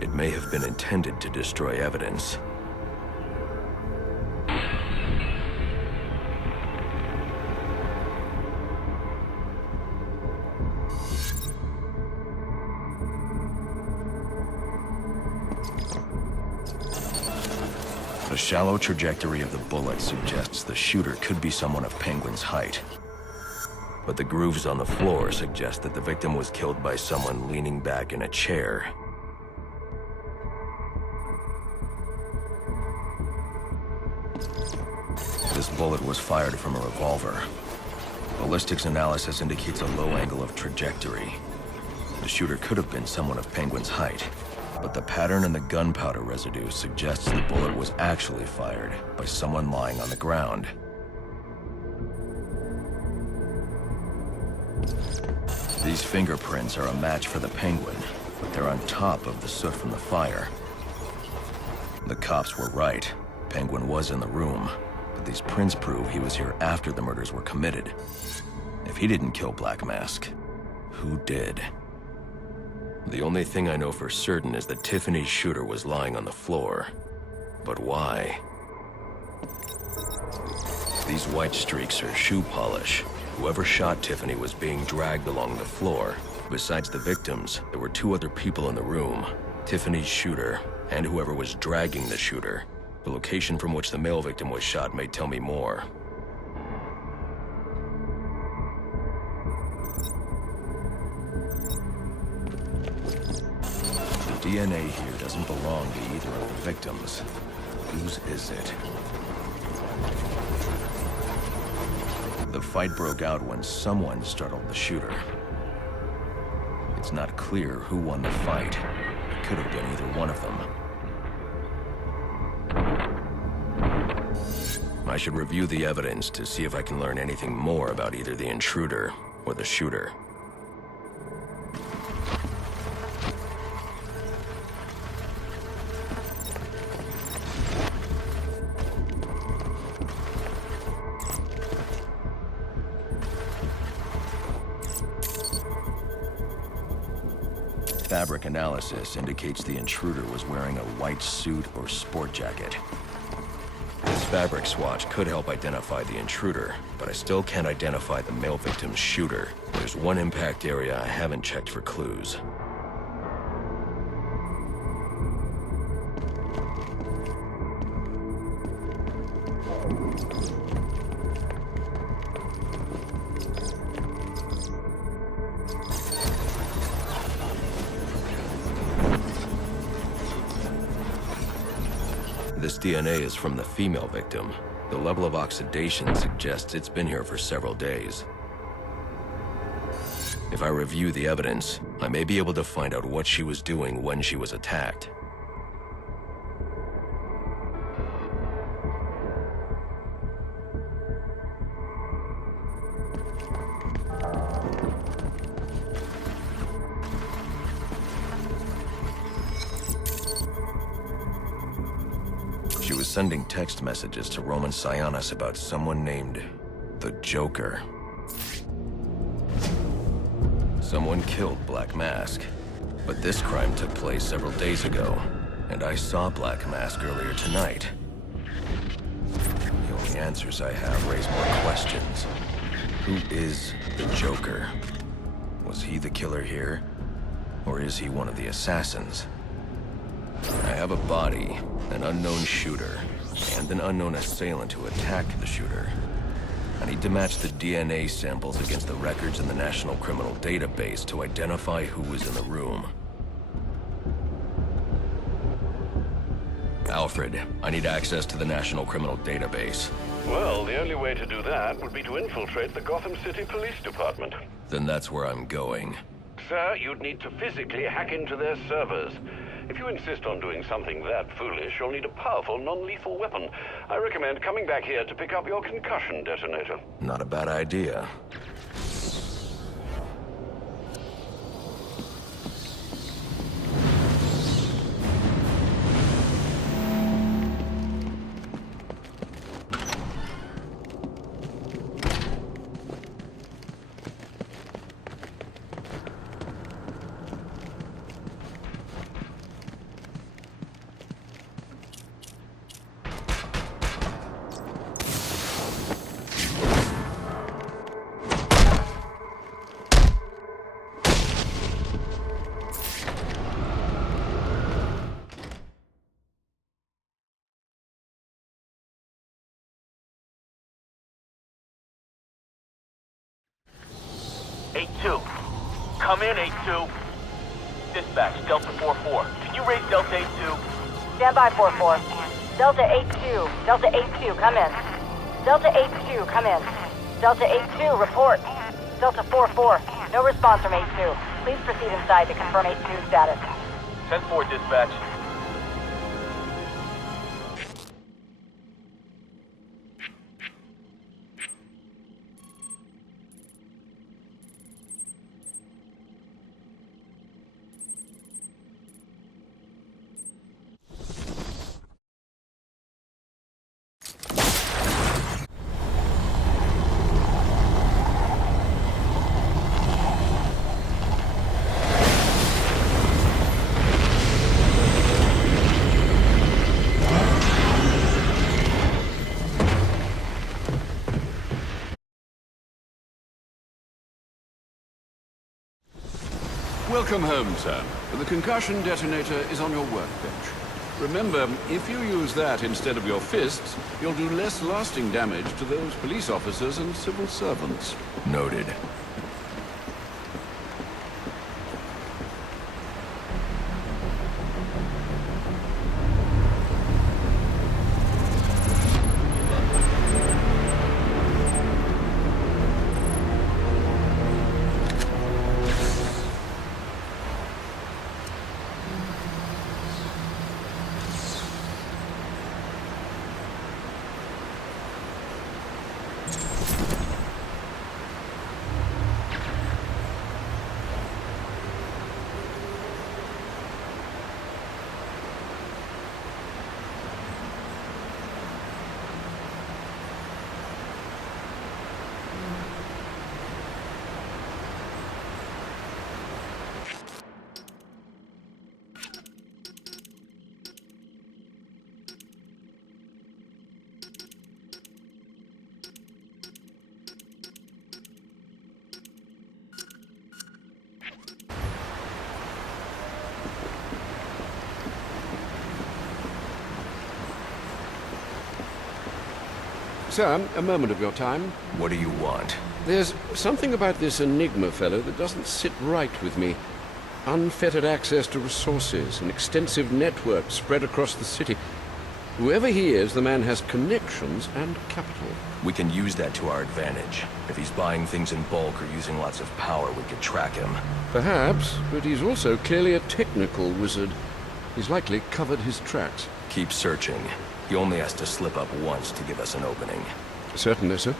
It may have been intended to destroy evidence. The shallow trajectory of the bullet suggests the shooter could be someone of Penguin's height. But the grooves on the floor suggest that the victim was killed by someone leaning back in a chair. This bullet was fired from a revolver. Ballistics analysis indicates a low angle of trajectory. The shooter could have been someone of Penguin's height, but the pattern in the gunpowder residue suggests the bullet was actually fired by someone lying on the ground. These fingerprints are a match for the Penguin, but they're on top of the soot from the fire. The cops were right. Penguin was in the room, but these prints prove he was here after the murders were committed. If he didn't kill Black Mask, who did? The only thing I know for certain is that Tiffany's shooter was lying on the floor. But why? These white streaks are shoe polish. Whoever shot Tiffany was being dragged along the floor. Besides the victims, there were two other people in the room. Tiffany's shooter, and whoever was dragging the shooter. The location from which the male victim was shot may tell me more. The DNA here doesn't belong to either of the victims. Whose is it? The fight broke out when someone startled the shooter. It's not clear who won the fight. It could have been either one of them. I should review the evidence to see if I can learn anything more about either the intruder or the shooter. Fabric analysis indicates the intruder was wearing a white suit or sport jacket. This fabric swatch could help identify the intruder, but I still can't identify the male victim's shooter. There's one impact area I haven't checked for clues. This DNA is from the female victim. The level of oxidation suggests it's been here for several days. If I review the evidence, I may be able to find out what she was doing when she was attacked. She was sending text messages to Roman Sionis about someone named the Joker. Someone killed Black Mask, but this crime took place several days ago, and I saw Black Mask earlier tonight. The only answers I have raise more questions. Who is the Joker? Was he the killer here, or is he one of the assassins? I have a body, an unknown shooter, and an unknown assailant who attacked the shooter. I need to match the DNA samples against the records in the National Criminal Database to identify who was in the room. Alfred, I need access to the National Criminal Database. Well, the only way to do that would be to infiltrate the Gotham City Police Department. Then that's where I'm going. Sir, you'd need to physically hack into their servers. If you insist on doing something that foolish, you'll need a powerful, non-lethal weapon. I recommend coming back here to pick up your concussion detonator. Not a bad idea. 8-2. Come in, 8-2. Dispatch, Delta 4-4. Can you raise Delta 8-2? Stand by 4-4. Delta 8-2. Delta 8-2, come in. Delta 8-2, come in. Delta 8-2, report. Delta 4-4, no response from 8-2. Please proceed inside to confirm 8-2 status. 10-4, dispatch. Welcome home, sir. The concussion detonator is on your workbench. Remember, if you use that instead of your fists, you'll do less lasting damage to those police officers and civil servants. Noted. Sir, a moment of your time. What do you want? There's something about this Enigma fellow that doesn't sit right with me. Unfettered access to resources, an extensive network spread across the city. Whoever he is, the man has connections and capital. We can use that to our advantage. If he's buying things in bulk or using lots of power, we could track him. Perhaps, but he's also clearly a technical wizard. He's likely covered his tracks. Keep searching. He only has to slip up once to give us an opening. Certainly, sir.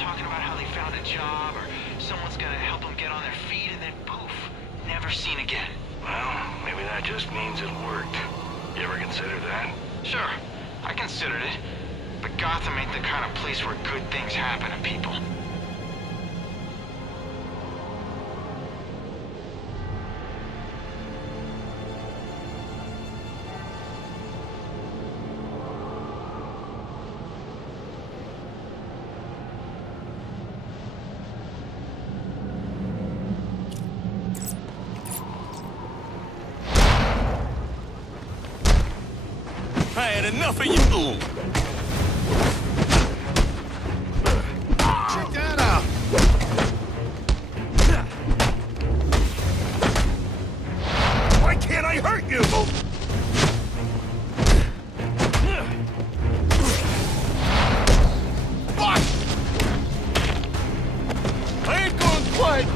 talking about how they found a job or someone's gonna help them get on their feet, and then poof, never seen again. Well, maybe that just means it worked. You ever consider that? Sure, I considered it. But Gotham ain't the kind of place where good things happen to people. I had enough of you! Check that out! Why can't I hurt you? Fuck! I ain't going quiet!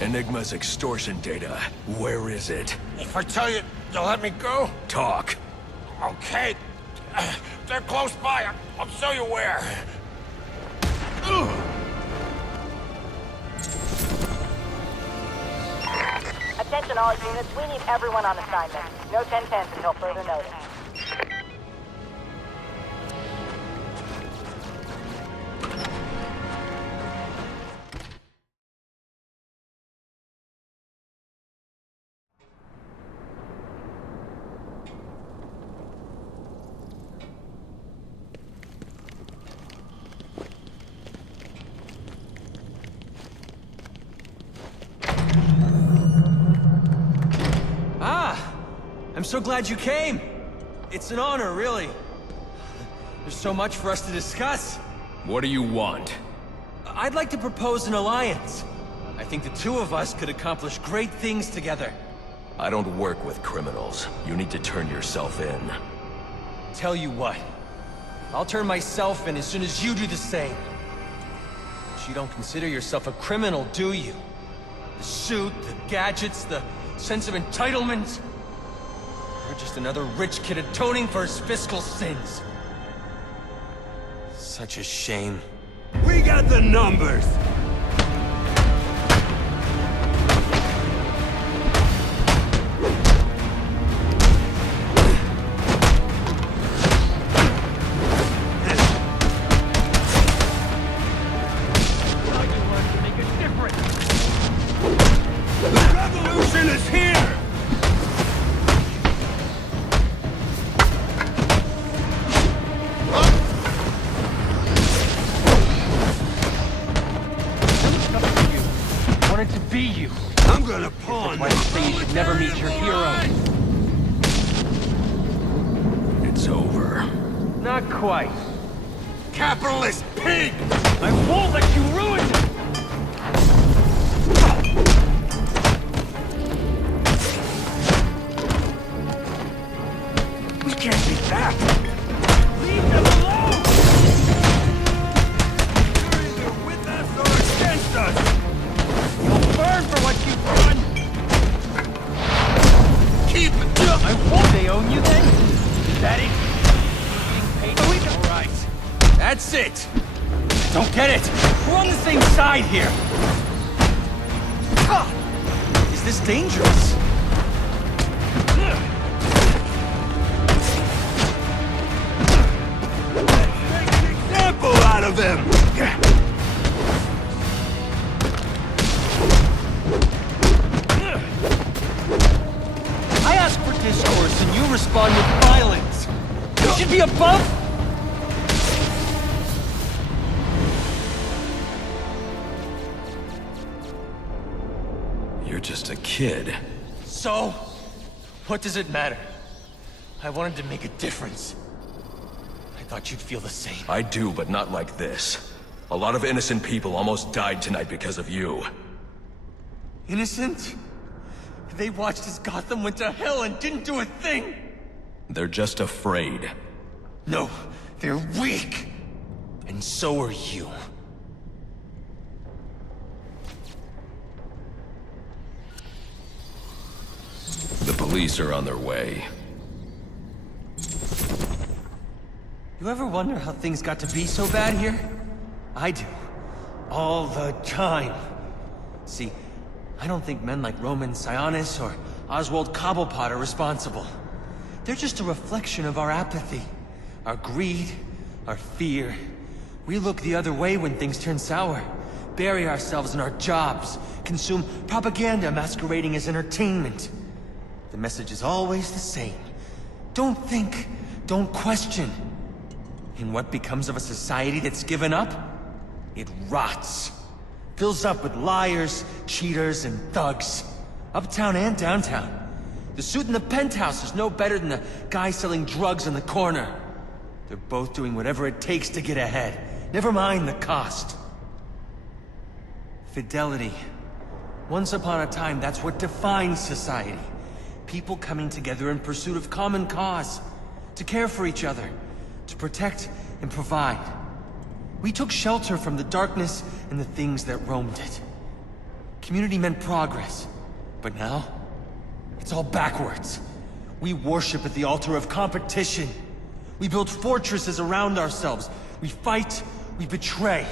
Enigma's extortion data. Where is it? If I tell you, you'll let me go? Talk. Okay. They're close by. I'll show you where. Attention all units, we need everyone on assignment. No 10-10s until further notice. I'm so glad you came. It's an honor, really. There's so much for us to discuss. What do you want? I'd like to propose an alliance. I think the two of us could accomplish great things together. I don't work with criminals. You need to turn yourself in. Tell you what. I'll turn myself in as soon as you do the same. But you don't consider yourself a criminal, do you? The suit, the gadgets, the sense of entitlement. You're just another rich kid atoning for his fiscal sins. Such a shame. We got the numbers! The revolution is here! To be you. I'm gonna pawn Why say you should never meet your hero? It's over. Not quite. capitalist pig! I won't let you ruin it! We can't be that! Leave them alone! You're either with us or against us! You'll burn for what you've done! Keep it up! I won't. They own you then? Is that it? Being paid? All right. That's it. Don't get it. We're on the same side here. Is this dangerous? Make an example out of him! I ask for discourse and you respond with violence. You should be above. You're just a kid. So, what does it matter? I wanted to make a difference. I thought you'd feel the same. I do, but not like this. A lot of innocent people almost died tonight because of you. Innocent? They watched as Gotham went to hell and didn't do a thing! They're just afraid. No, they're weak! And so are you. The police are on their way. You ever wonder how things got to be so bad here? I do. All the time. See, I don't think men like Roman Sionis or Oswald Cobblepot are responsible. They're just a reflection of our apathy, our greed, our fear. We look the other way when things turn sour, bury ourselves in our jobs, consume propaganda masquerading as entertainment. The message is always the same. Don't think, don't question. And what becomes of a society that's given up? It rots. Fills up with liars, cheaters, and thugs. Uptown and downtown. The suit in the penthouse is no better than the guy selling drugs on the corner. They're both doing whatever it takes to get ahead. Never mind the cost. Fidelity. Once upon a time, that's what defines society. People coming together in pursuit of common cause. To care for each other. To protect and provide. We took shelter from the darkness and the things that roamed it. Community meant progress. But now, it's all backwards. We worship at the altar of competition. We build fortresses around ourselves. We fight, we betray.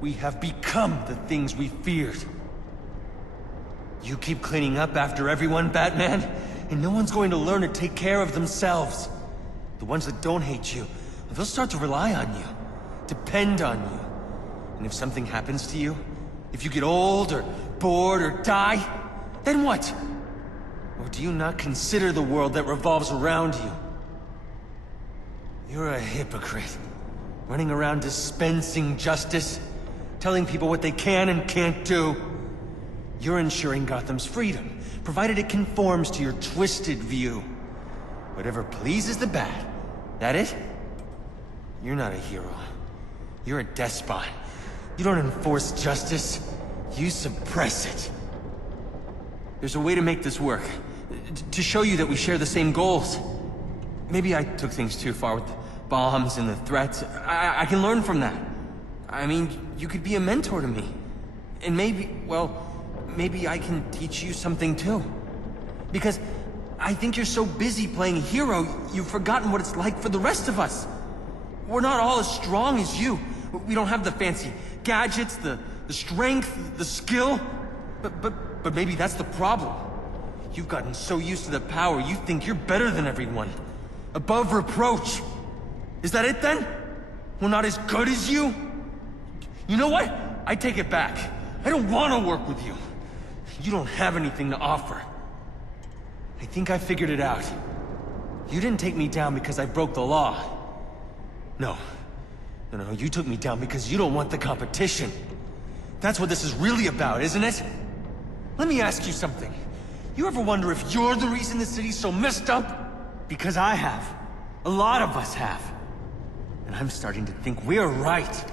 We have become the things we feared. You keep cleaning up after everyone, Batman, and no one's going to learn to take care of themselves. The ones that don't hate you, they'll start to rely on you, depend on you. And if something happens to you, if you get old or bored or die, then what? Or do you not consider the world that revolves around you? You're a hypocrite, running around dispensing justice, telling people what they can and can't do. You're ensuring Gotham's freedom, provided it conforms to your twisted view. Whatever pleases the bad. That it? You're not a hero. You're a despot. You don't enforce justice. You suppress it. There's a way to make this work. To show you that we share the same goals. Maybe I took things too far with the bombs and the threats. I can learn from that. I mean, you could be a mentor to me. And maybe, well, maybe I can teach you something too. Because I think you're so busy playing hero, you've forgotten what it's like for the rest of us. We're not all as strong as you. We don't have the fancy gadgets, the strength, the skill. But maybe that's the problem. You've gotten so used to the power, you think you're better than everyone. Above reproach. Is that it then? We're not as good as you? You know what? I take it back. I don't want to work with you. You don't have anything to offer. I think I figured it out. You didn't take me down because I broke the law. No, you took me down because you don't want the competition. That's what this is really about, isn't it? Let me ask you something. You ever wonder if you're the reason the city's so messed up? Because I have. A lot of us have. And I'm starting to think we're right.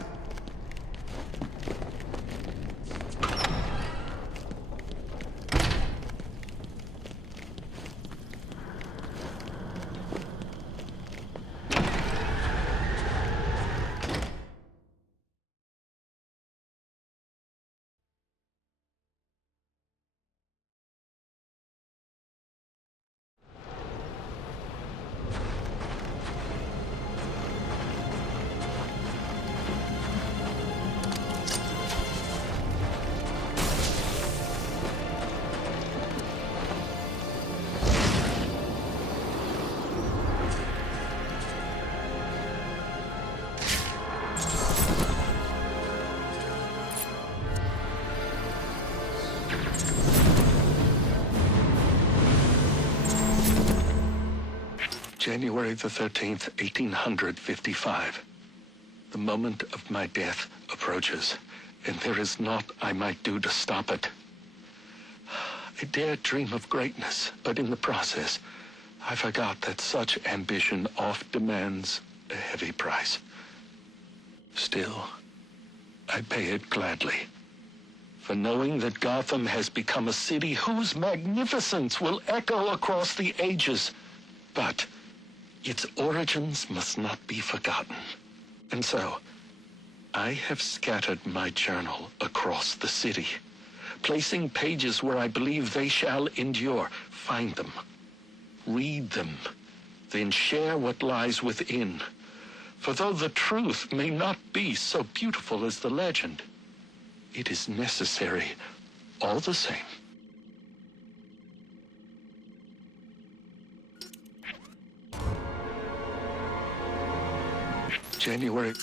January the 13th, 1855. The moment of my death approaches, and there is naught I might do to stop it. I dared dream of greatness, but in the process, I forgot that such ambition oft demands a heavy price. Still, I pay it gladly. For knowing that Gotham has become a city whose magnificence will echo across the ages. But its origins must not be forgotten. And so, I have scattered my journal across the city, placing pages where I believe they shall endure. Find them, read them, then share what lies within. For though the truth may not be so beautiful as the legend, it is necessary all the same. January.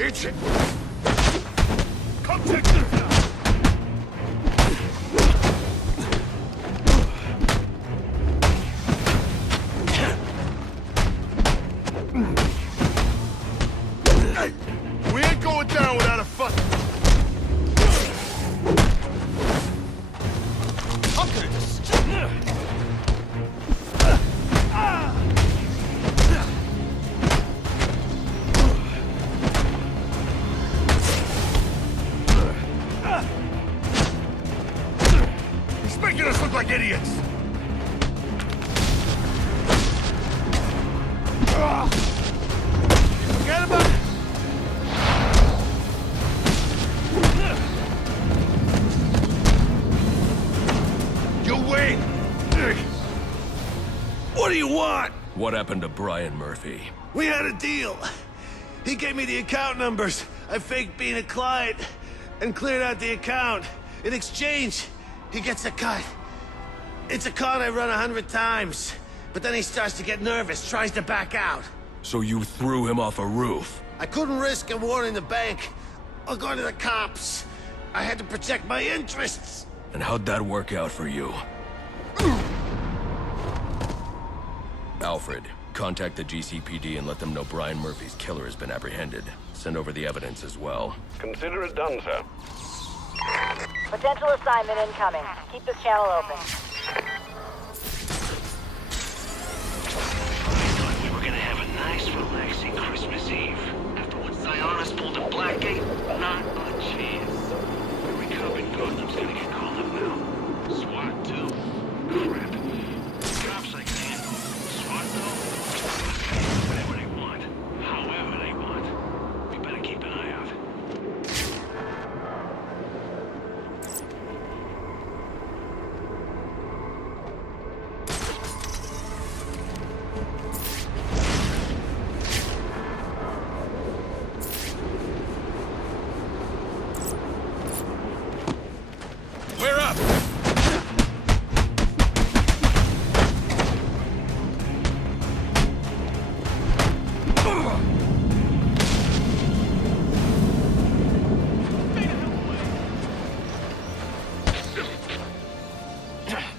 Agent! Come take this guy! Hey, we ain't going down without a fight! How could it just... Making us look like idiots! Forget about it! You wait! What do you want? What happened to Brian Murphy? We had a deal. He gave me the account numbers. I faked being a client and cleared out the account. In exchange, he gets a cut. It's a con I run 100 times. But then he starts to get nervous, tries to back out. So you threw him off a roof? I couldn't risk him warning the bank. I'll go to the cops. I had to protect my interests. And how'd that work out for you? Alfred, contact the GCPD and let them know Brian Murphy's killer has been apprehended. Send over the evidence as well. Consider it done, sir. Potential assignment incoming. Keep this channel open. We were gonna have a nice, relaxing Christmas Eve. After what Zionis pulled at Blackgate, not a chance. Every cop in Gotham's gonna get called up now. SWAT, too. Crap. Cops I can handle. SWAT, though? Whatever they want. However they want. We better keep an eye out. We're up!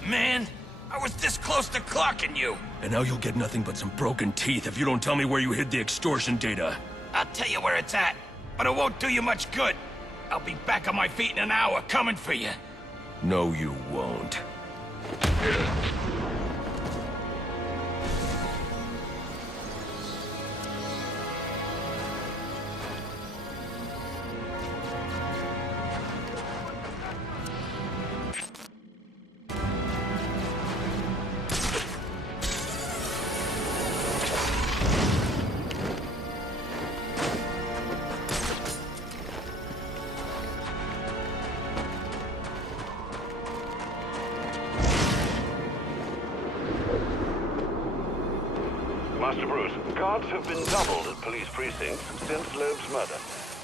Man, I was this close to clocking you. And now you'll get nothing but some broken teeth if you don't tell me where you hid the extortion data. I'll tell you where it's at, but it won't do you much good. I'll be back on my feet in an hour, coming for you. No, you won't. Master Bruce, guards have been doubled at police precincts since Loeb's murder.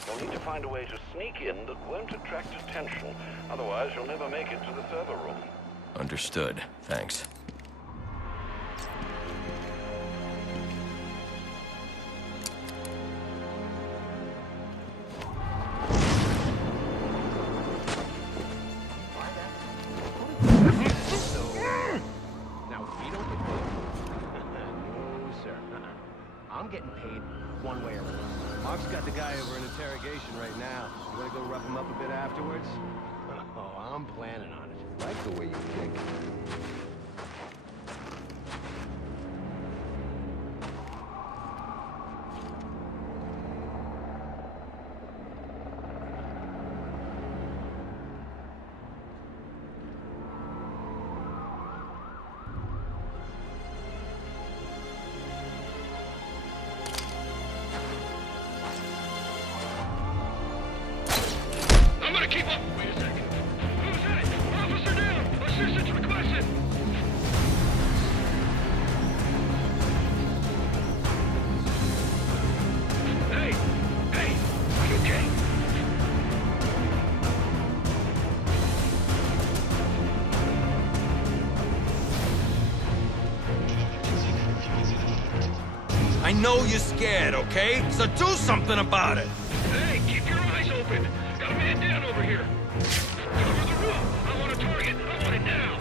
You'll need to find a way to sneak in that won't attract attention. Otherwise, you'll never make it to the server room. Understood. Thanks. Now, we don't get paid. No, sir. I'm getting paid one way or another. Mark's got the guy over in interrogation right now. You wanna go rough him up a bit afterwards? Oh, I'm planning on it. Like the way you think. I'm gonna keep up. Wait a second. Who's that? Officer down. Assistance requested. Hey, hey, are you okay? I know you're scared, okay? So do something about it. Hey, keep your eyes open. Got a man down over here. Cover the roof. I want a target. I want it now.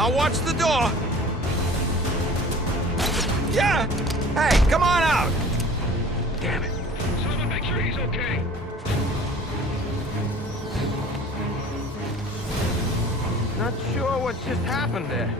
I'll watch the door. Yeah! Hey, come on out! Damn it. Someone make sure he's okay. Not sure what just happened there.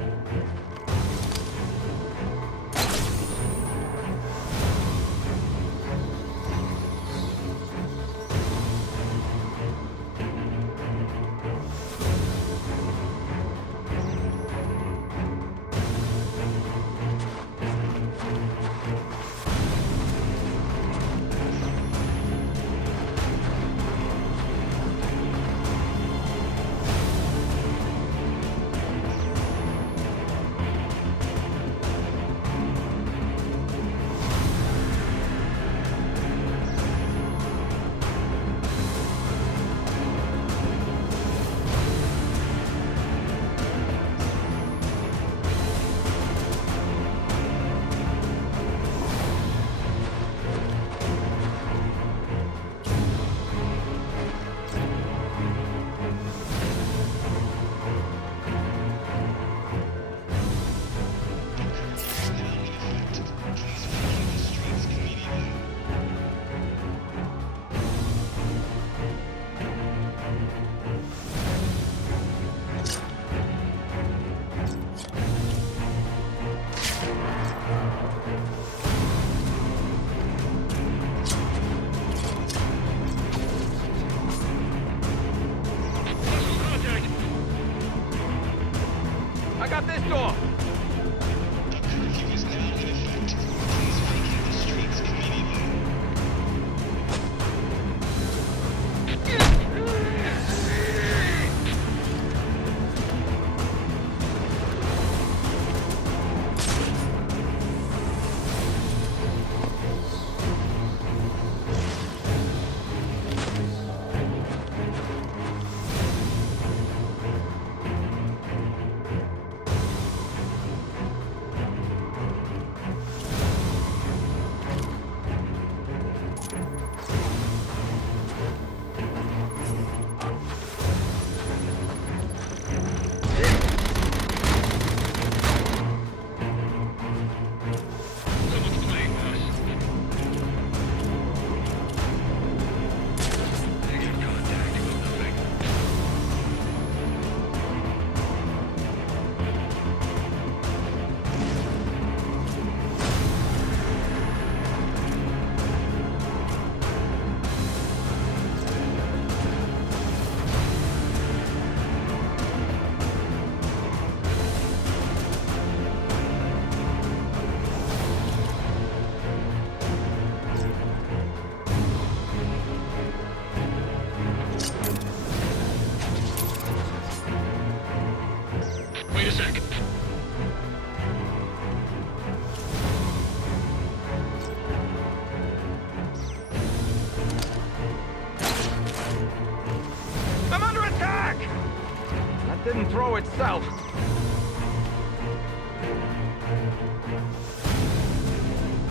didn't throw itself.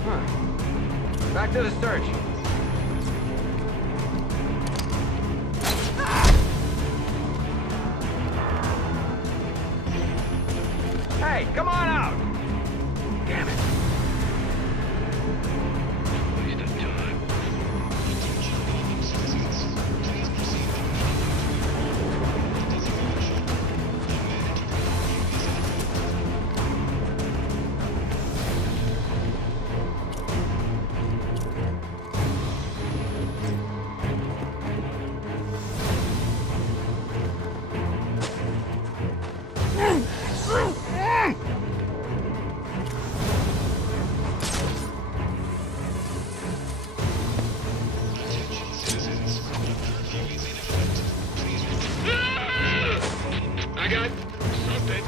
Huh. Back to the search. Hey, come on out! Damn it. Waste of time. I got something.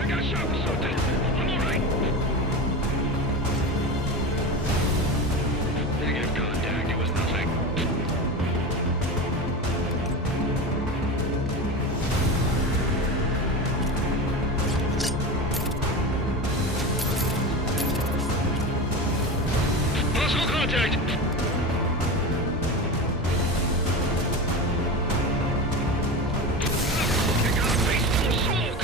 I got a shot for something. I'm all right. Negative contact. It was nothing. Possible contact. I got a face full of smoke.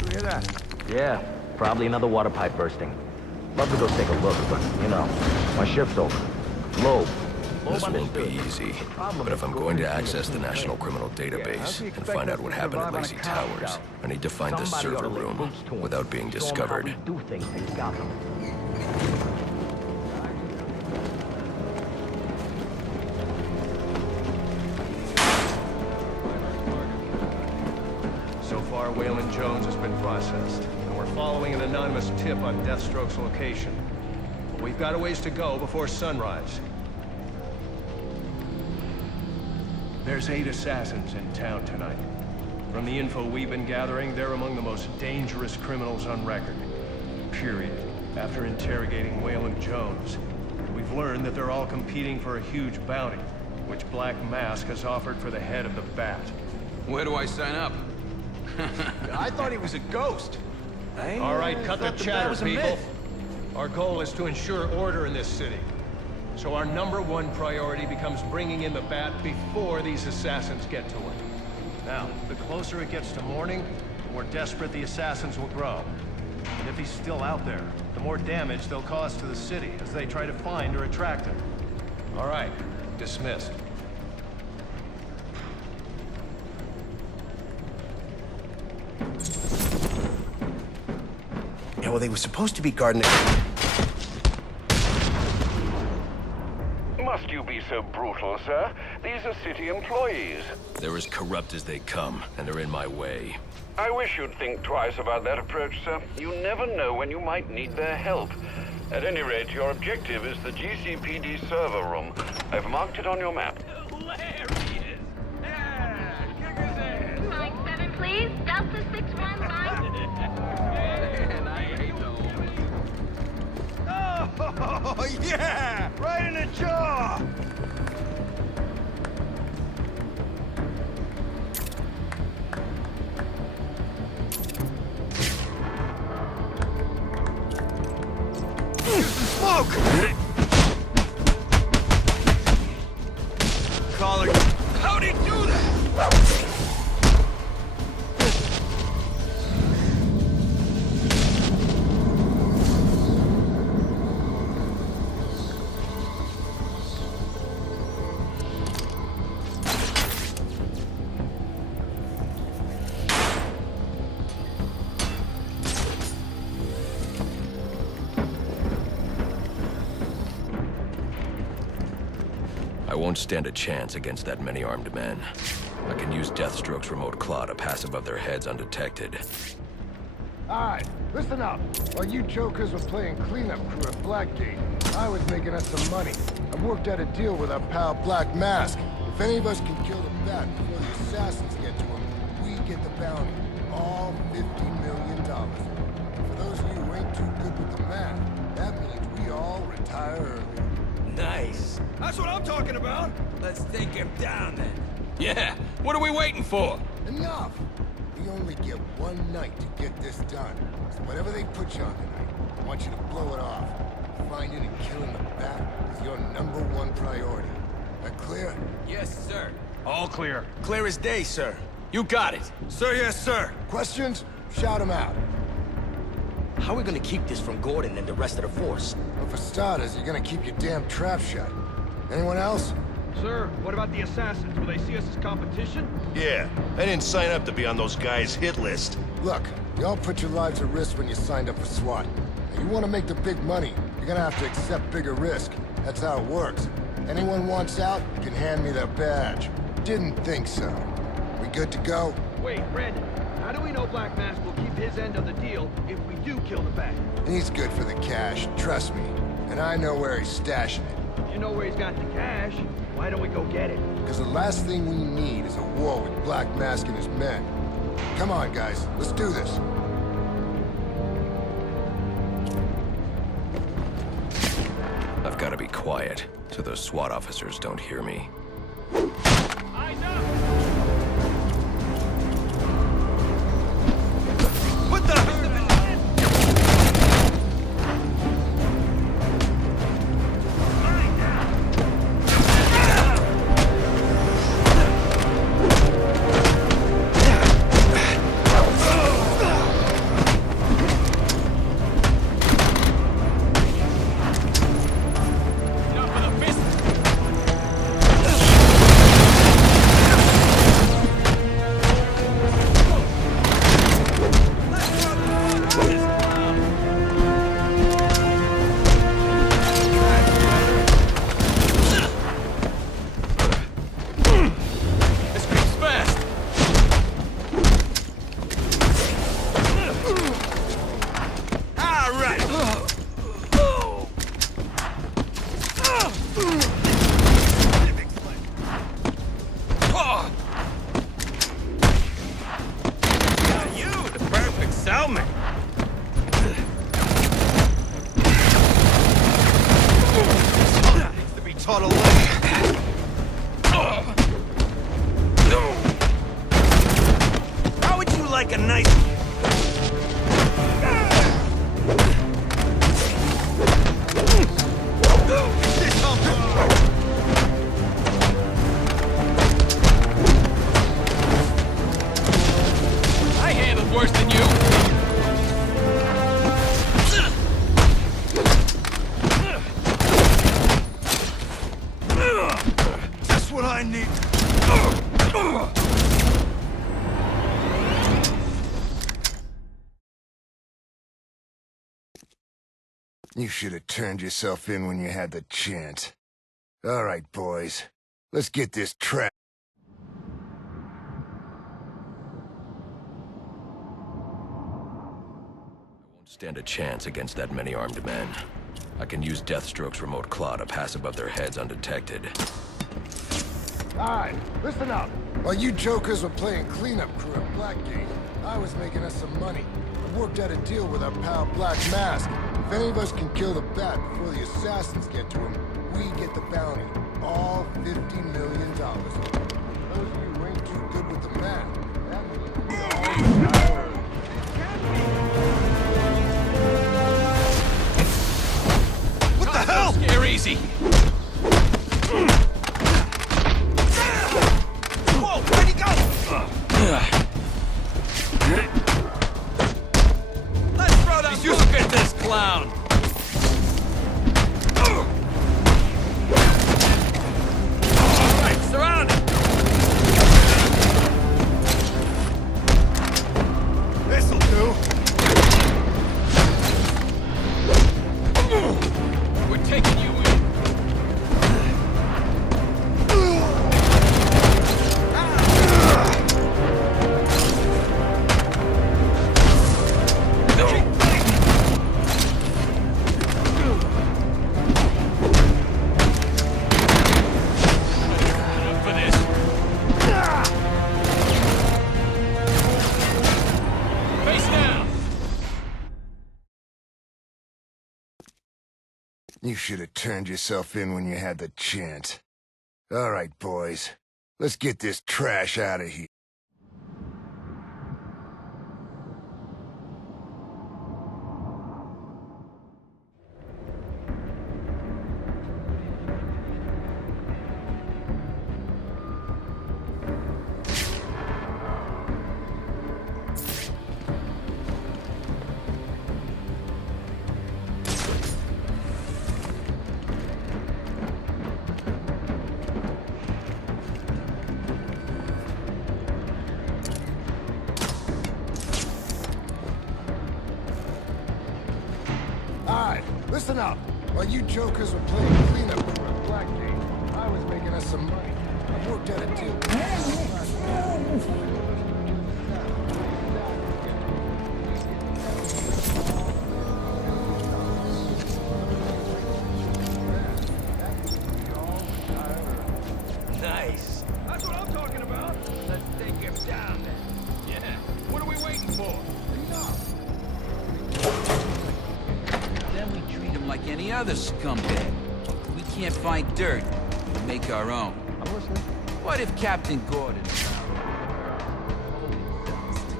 You hear that? Yeah, probably another water pipe bursting. Love to go take a look, but, you know, my shift's over. Low. This won't be easy, but if I'm going to access the National Criminal Database and find out what happened at Lacey Towers, I need to find the server room without being discovered. Do things in Gotham. So far, Waylon Jones has been processed, and we're following an anonymous tip on Deathstroke's location. But we've got a ways to go before sunrise. There's 8 assassins in town tonight. From the info we've been gathering, they're among the most dangerous criminals on record. Period. After interrogating Waylon Jones, we've learned that they're all competing for a huge bounty, which Black Mask has offered for the head of the Bat. Where do I sign up? I thought he was a ghost. All right, cut the chatter, people. Our goal is to ensure order in this city. So our #1 priority becomes bringing in the Bat before these assassins get to it. Now, the closer it gets to morning, the more desperate the assassins will grow. And if he's still out there, the more damage they'll cause to the city as they try to find or attract him. All right, dismissed. Yeah, well, they were supposed to be guarding it. Must you be so brutal, sir? These are city employees. They're as corrupt as they come, and they're in my way. I wish you'd think twice about that approach, sir. You never know when you might need their help. At any rate, your objective is the GCPD server room. I've marked it on your map. Line 7, please. Delta 619. Oh, yeah! Right in the jaw! Smoke! Calling. How'd he do that? won't stand a chance against that many armed men. I can use Deathstroke's remote claw to pass above their heads undetected. Alright, listen up. While you jokers were playing cleanup crew at Blackgate, I was making us some money. I've worked out a deal with our pal Black Mask. If any of us can kill the Bat before the assassins get to him, we get the bounty. All $50 million. For those of you who ain't too good with the math, that means we all retire early. Nice. That's what I'm talking about. Let's take him down then. Yeah, what are we waiting for? Enough! We only get one night to get this done. So whatever they put you on tonight, I want you to blow it off. Finding and killing the Bat is your #1 priority. That clear? Yes, sir. All clear. Clear as day, sir. You got it. Sir, yes, sir. Questions? Shout them out. How are we gonna keep this from Gordon and the rest of the force? Well, for starters, you're gonna keep your damn trap shut. Anyone else? Sir, what about the assassins? Will they see us as competition? Yeah, I didn't sign up to be on those guys' hit list. Look, y'all put your lives at risk when you signed up for SWAT. Now, you want to make the big money, you're gonna have to accept bigger risk. That's how it works. Anyone wants out, can hand me their badge. Didn't think so. We good to go? Wait, Brandon, how do we know Black Mask will keep his end of the deal if we do kill the Bat? He's good for the cash, trust me. And I know where he's stashing it. You know where he's got the cash. Why don't we go get it? Because the last thing we need is a war with Black Mask and his men. Come on, guys, let's do this. I've got to be quiet, so those SWAT officers don't hear me. Eyes up! What the? How would you like a nice... I handled worse than you. Just what I need. You should have turned yourself in when you had the chance. All right, boys. Let's get this trap. Won't stand a chance against that many armed men. I can use Deathstroke's remote claw to pass above their heads undetected. Alright, listen up. While you jokers were playing cleanup crew at Blackgate, I was making us some money. I worked out a deal with our pal Black Mask. If any of us can kill the Bat before the assassins get to him, we get the bounty. All $50 million. For those of you who ain't too good with the math, that means we all retire early. What the hell? Scare easy. Whoa, where'd he go? Let's throw that book at this clown. All right, surround him. This'll do. We're taking you in. You should have turned yourself in when you had the chance. All right, boys. Let's get this trash out of here. Alright, listen up. While you jokers were playing cleanup crew at Blackgate, I was making us some money. I worked out a deal. Nice. That's what I'm talking about. Let's take him down then. Yeah. What are we waiting for? Then we treat him like any other scumbag. We can't find dirt. We make our own. I'm listening. What if Captain Gordon to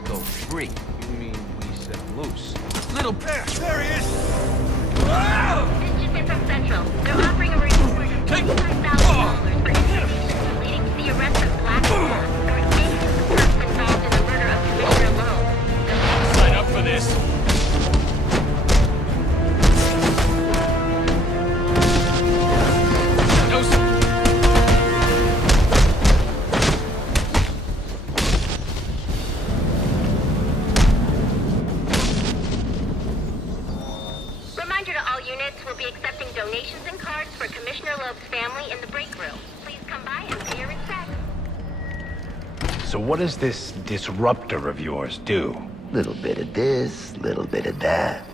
go free? You mean we set him loose? Little... There he is! This just in from Central. They're offering a reward of $25,000 for information leading to the arrest of Black Mask or any of the persons involved in the murder of Commissioner Lowe. Sign up for this. Reminder to all units, we'll be accepting donations and cards for Commissioner Loeb's family in the break room. Please come by and pay your respects. So what does this disruptor of yours do? Little bit of this, little bit of that.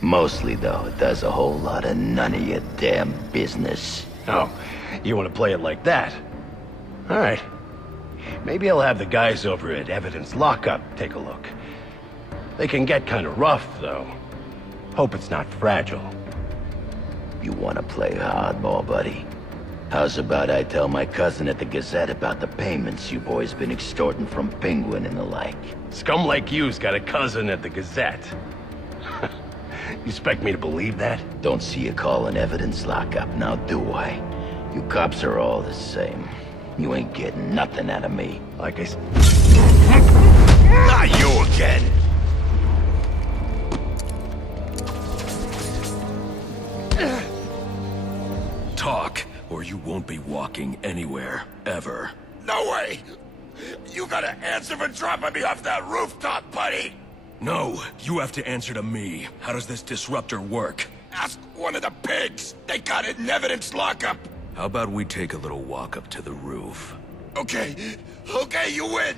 Mostly, though, it does a whole lot of none of your damn business. Oh, you want to play it like that? All right. Maybe I'll have the guys over at Evidence Lockup take a look. They can get kind of rough, though. Hope it's not fragile. You want to play hardball, buddy? How's about I tell my cousin at the Gazette about the payments you boys been extorting from Penguin and the like? Scum like you's got a cousin at the Gazette. You expect me to believe that? Don't see you calling Evidence Lockup, now do I? You cops are all the same. You ain't getting nothing out of me. Like I said... Not you again! Talk, or you won't be walking anywhere, ever. No way! You gotta answer for dropping me off that rooftop, buddy! No, you have to answer to me. How does this disruptor work? Ask one of the pigs! They got it in Evidence Lockup! How about we take a little walk up to the roof? Okay, you win!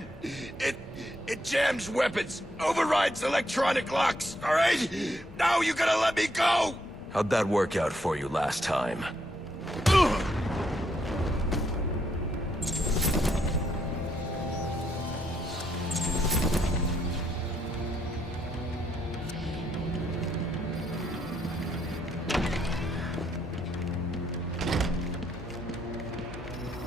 It jams weapons, overrides electronic locks, alright? Now you gotta let me go! How'd that work out for you last time?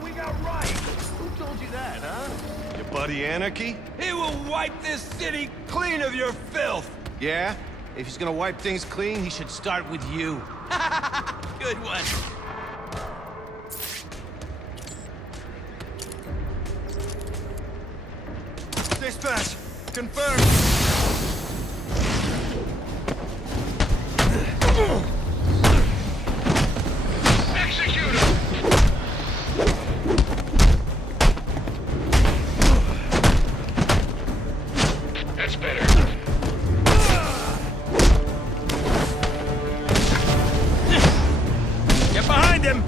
We got right. Who told you that, huh? Your buddy Anarchy? He will wipe this city clean of your filth. Yeah? If he's gonna wipe things clean, he should start with you. Good one. Dispatch! Confirmed! Execute him! That's better. Get behind him!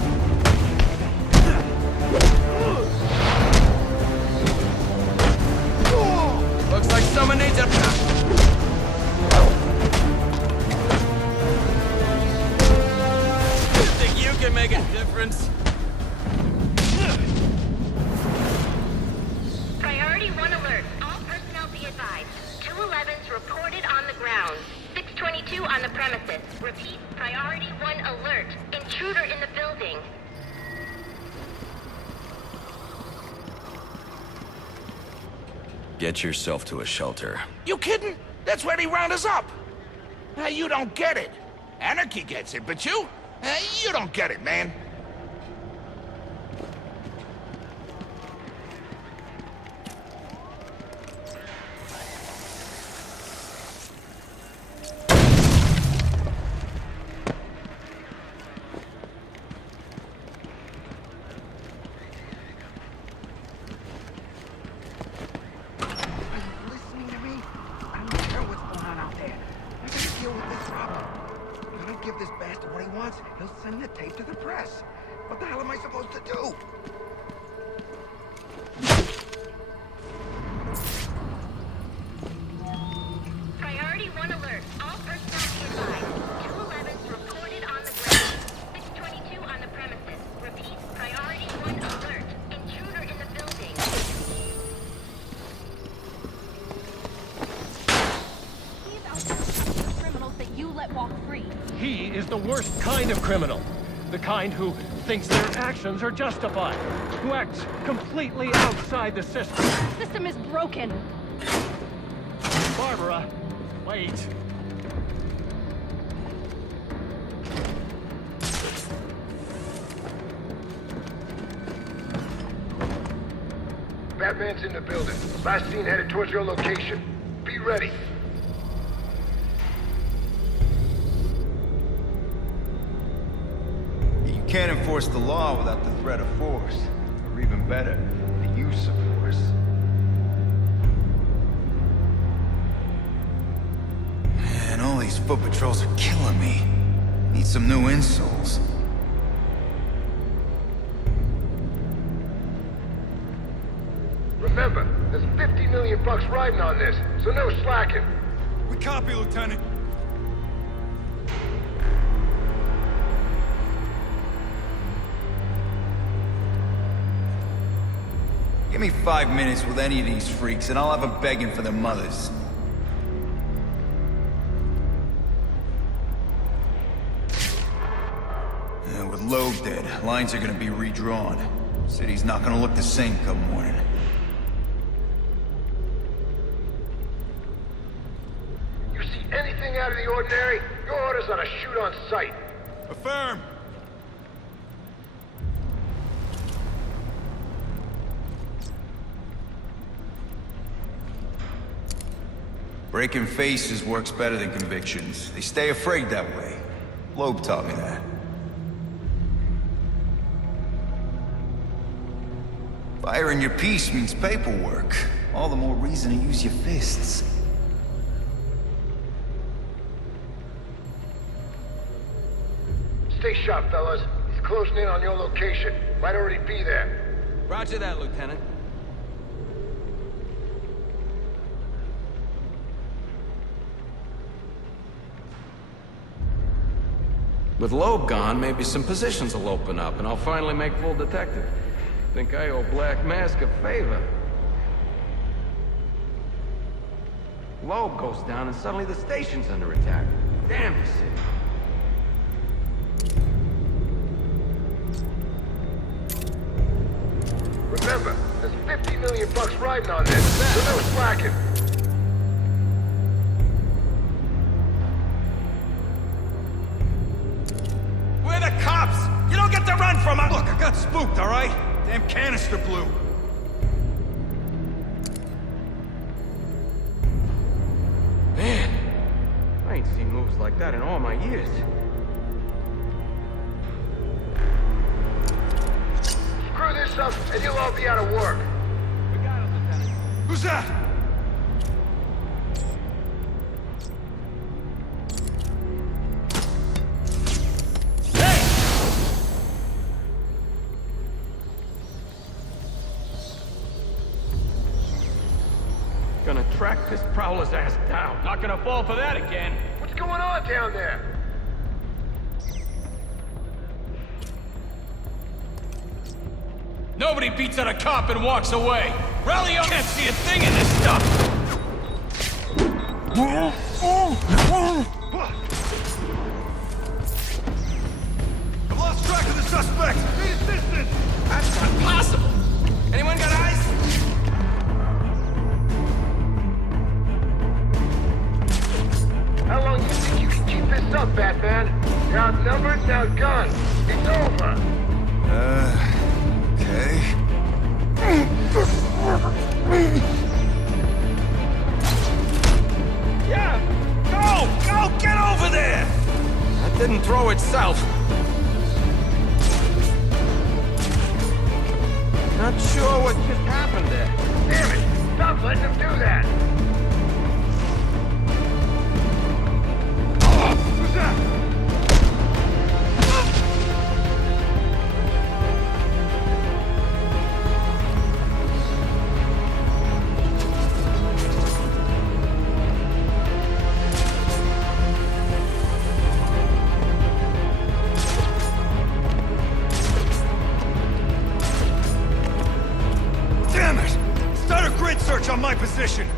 Looks like someone needs a... You think you can make a difference? Priority 1 alert. All personnel be advised. 211's reported on the ground. 622 on the premises. Repeat, priority 1 alert. Intruder in the building. Get yourself to a shelter. You kidding? That's where they round us up. You don't get it. Anarchy gets it, but you don't get it, man. He'll send the tape to the press. What the hell am I supposed to do? Priority 1 alert. All personnel be advised. 211's reported on the ground. 622 on the premises. Repeat, priority 1 alert. Intruder in the building. These are the criminals that you let walk free. He is the worst kind of criminal. The kind who thinks their actions are justified. Who acts completely outside the system. The system is broken. Barbara, wait. Batman's in the building. Last seen headed towards your location. Be ready. You can't enforce the law without the threat of force. Or even better, the use of force. Man, all these foot patrols are killing me. Need some new insoles. Remember, there's $50 million riding on this, so no slacking. We copy, Lieutenant. Give me 5 minutes with any of these freaks, and I'll have them begging for their mothers. With Loeb dead, lines are gonna be redrawn. City's not gonna look the same come morning. You see anything out of the ordinary, your orders are to shoot on sight. Affirm. Breaking faces works better than convictions. They stay afraid that way. Loeb taught me that. Firing your piece means paperwork. All the more reason to use your fists. Stay sharp, fellas. He's closing in on your location. Might already be there. Roger that, Lieutenant. With Loeb gone, maybe some positions will open up, and I'll finally make full detective. Think I owe Black Mask a favor. Loeb goes down, and suddenly the station's under attack. Damn the city. Remember, there's $50 million riding on this, so no slacking. We're the cops! You don't get to run from us! Look, I got spooked, all right? Damn canister blew. Man, I ain't seen moves like that in all my years. Screw this up, and you'll all be out of work. We got him, Lieutenant. Who's that? Gonna track this prowler's ass down. Not gonna fall for that again. What's going on down there? Nobody beats out a cop and walks away. Rally up! Can't see a thing in this stuff. I've lost That's not possible! Anyone got eyes? How long do you think you can keep this up, Batman? You're outnumbered, outgunned. It's over. Okay. Yeah! Go! Go! Get over there! That didn't throw itself. Not sure what just happened there. Damn it! Stop letting him do that! Who's that? Damn it! Start a grid search on my position!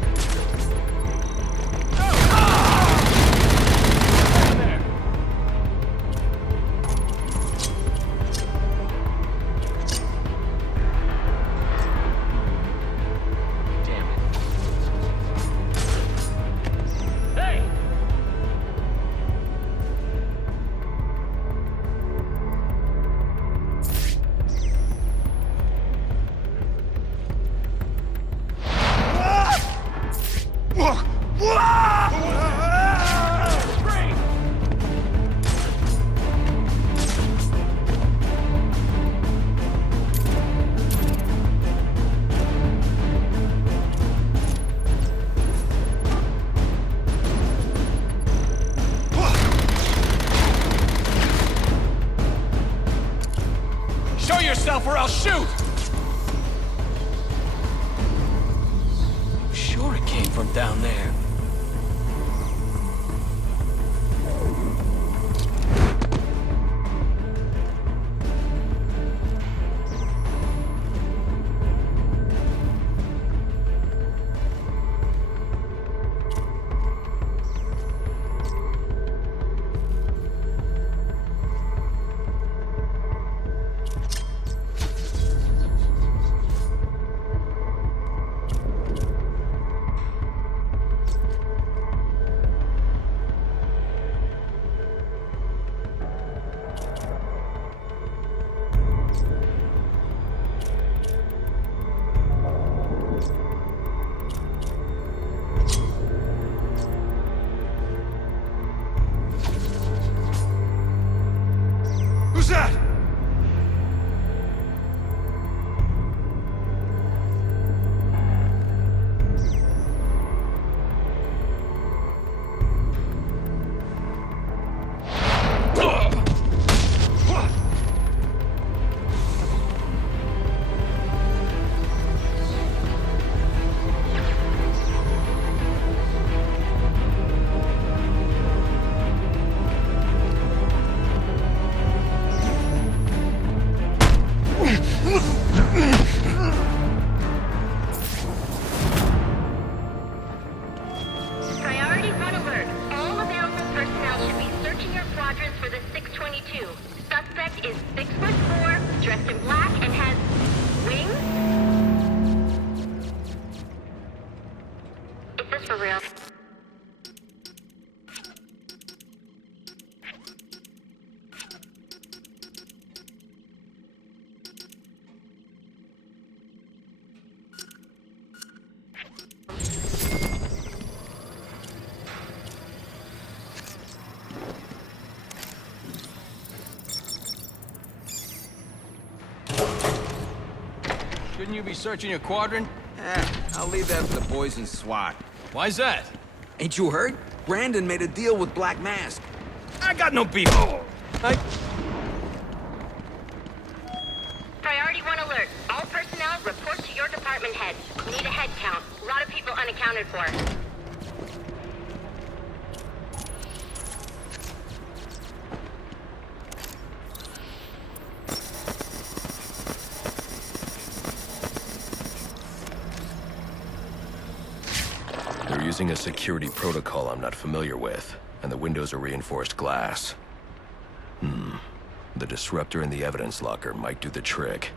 Show yourself or I'll shoot! Sure it came from down there. Who's that? Priority 1 alert. All available personnel should be searching your quadrants for the 622. Suspect is 6'4", dressed in black, and has wings? Is this for real? Shouldn't you be searching your quadrant? I'll leave that for the boys in SWAT. Why's that? Ain't you heard? Brandon made a deal with Black Mask. I got no beef. Priority 1 alert. All personnel report to your department head. Need a head count. A lot of people unaccounted for. They're using a security protocol I'm not familiar with, and the windows are reinforced glass. The disruptor in the evidence locker might do the trick.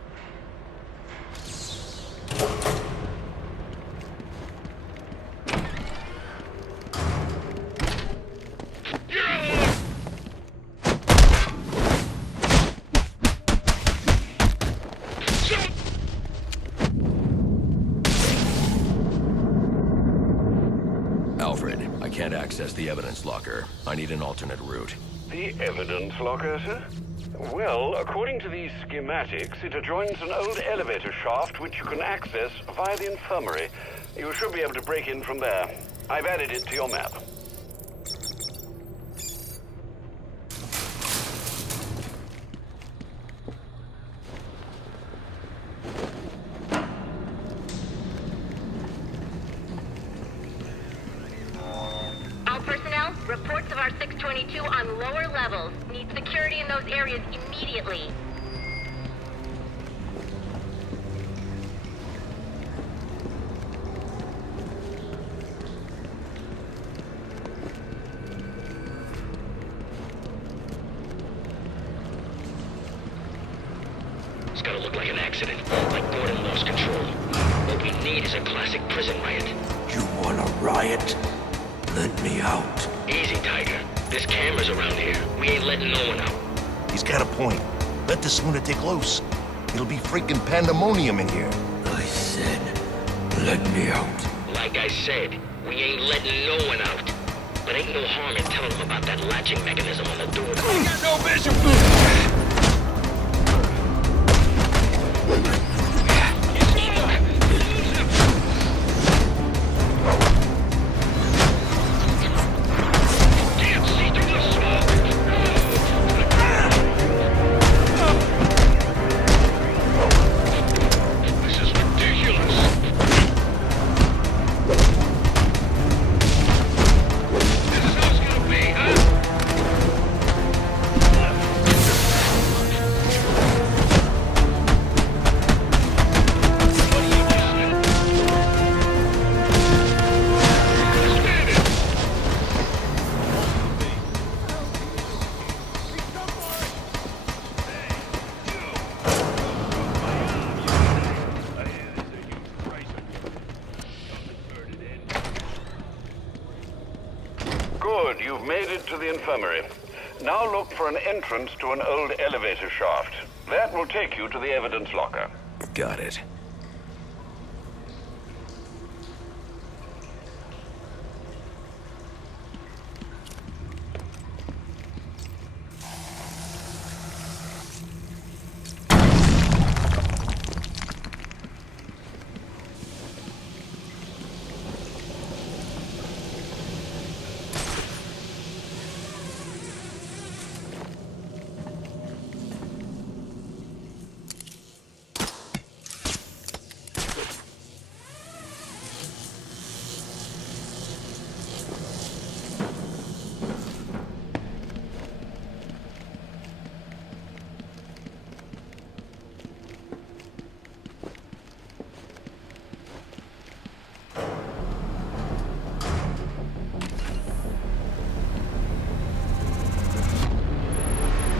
access the evidence locker. I need an alternate route. The evidence locker, sir? Well, according to these schematics, it adjoins an old elevator shaft which you can access via the infirmary. You should be able to break in from there. I've added it to your map. All personnel, reports of our 622 on lower levels. Need security in those areas immediately. It's gotta look like an accident, like Gordon lost control. What we need is a classic prison riot. You want a riot? Let me out. Easy, Tiger. There's cameras around here. We ain't letting no one out. He's got a point. Let this lunatic loose. It'll be freaking pandemonium in here. I said, let me out. Like I said, we ain't letting no one out. But ain't no harm in telling them about that latching mechanism on the door. I got no vision. Good, you've made it to the infirmary. Now look for an entrance to an old elevator shaft. That will take you to the evidence locker. Got it.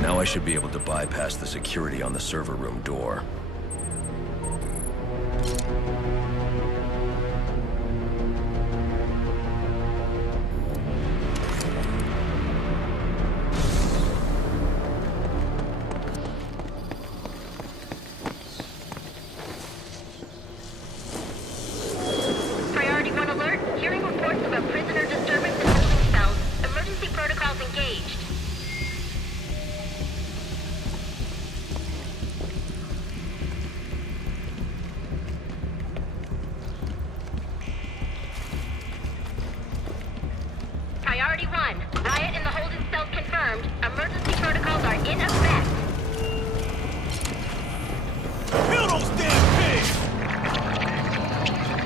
Now I should be able to bypass the security on the server room door. Priority 1 alert. Hearing reports of a prisoner disturbance in holding cells. Emergency protocols engaged. Priority 1. Riot in the holding cells confirmed. Emergency protocols are in effect. Kill those damn pigs!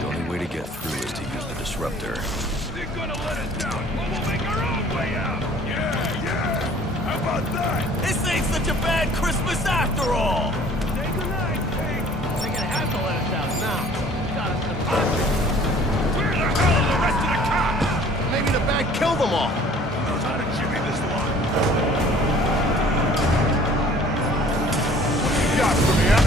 The only way to get through is to use the disruptor. They're gonna let us down, but we'll make our own way out! Yeah, yeah! How about that? This ain't such a bad Christmas after all! Say goodnight, pig! They're gonna have to let us out now. Got us in the pocket. Where the hell are the rest of the cops? Maybe the bag killed them all. Who knows how to jimmy this one? What you got for me, huh?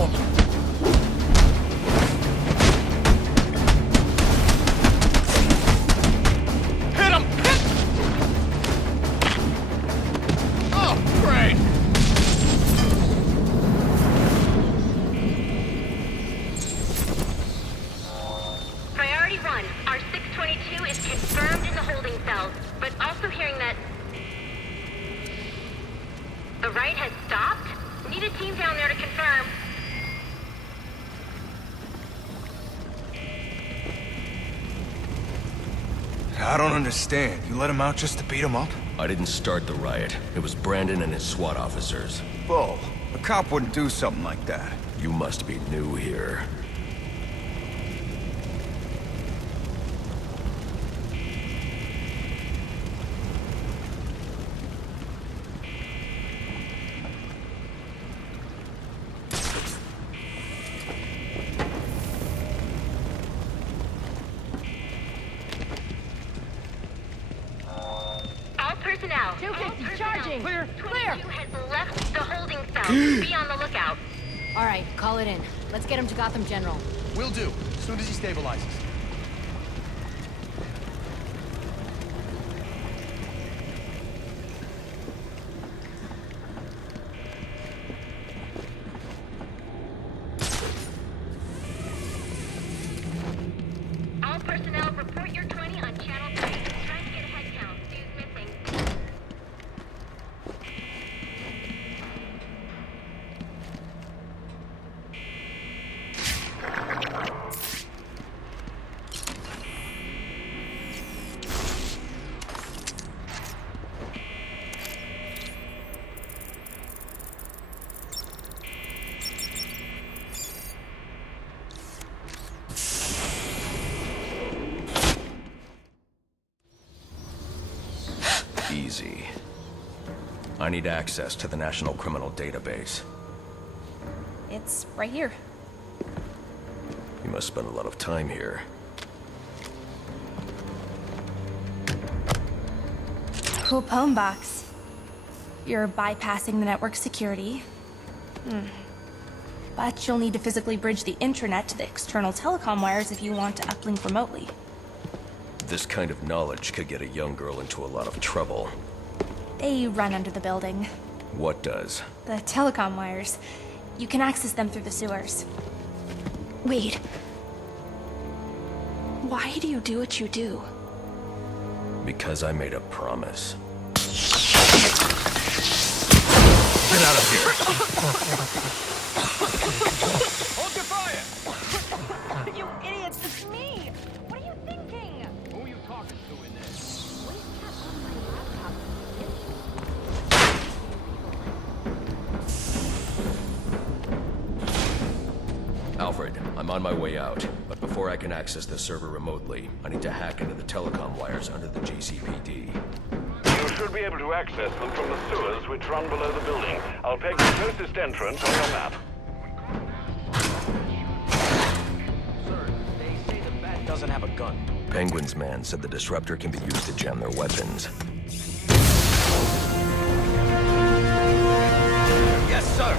Follow him. Hit him! Hit! Oh, great! Priority 1, our 622 is confirmed in the holding cells, but also hearing that the right has stopped. Need a team down there to confirm. I don't understand. You let him out just to beat him up? I didn't start the riot. It was Brandon and his SWAT officers. Bull. A cop wouldn't do something like that. You must be new here. All personnel. 250, charging. Clear. Clear. 22 has left the holding cell. Be on the lookout. All right, call it in. Let's get him to Gotham General. Will do, as soon as he stabilizes. All personnel, report your 20 on channel 3. Trying to get a head count. Who's missing? Easy. I need access to the National Criminal Database. It's right here. You must spend a lot of time here. Cool poem box. You're bypassing the network security. But you'll need to physically bridge the intranet to the external telecom wires if you want to uplink remotely. This kind of knowledge could get a young girl into a lot of trouble. They run under the building. What does? The telecom wires. You can access them through the sewers. Wait. Why do you do what you do? Because I made a promise. Get out of here! Hold your fire! You idiots, it's me! What are you thinking? Who are you talking to in there? Alfred, I'm on my way out. But before I can access the server remotely, I need to hack into the telecom wires under the GCPD. You should be able to access them from the sewers which run below the building. I'll peg the closest entrance on your map. Sir, they say the bat doesn't have a gun. Penguin's man said the disruptor can be used to jam their weapons. Yes, sir!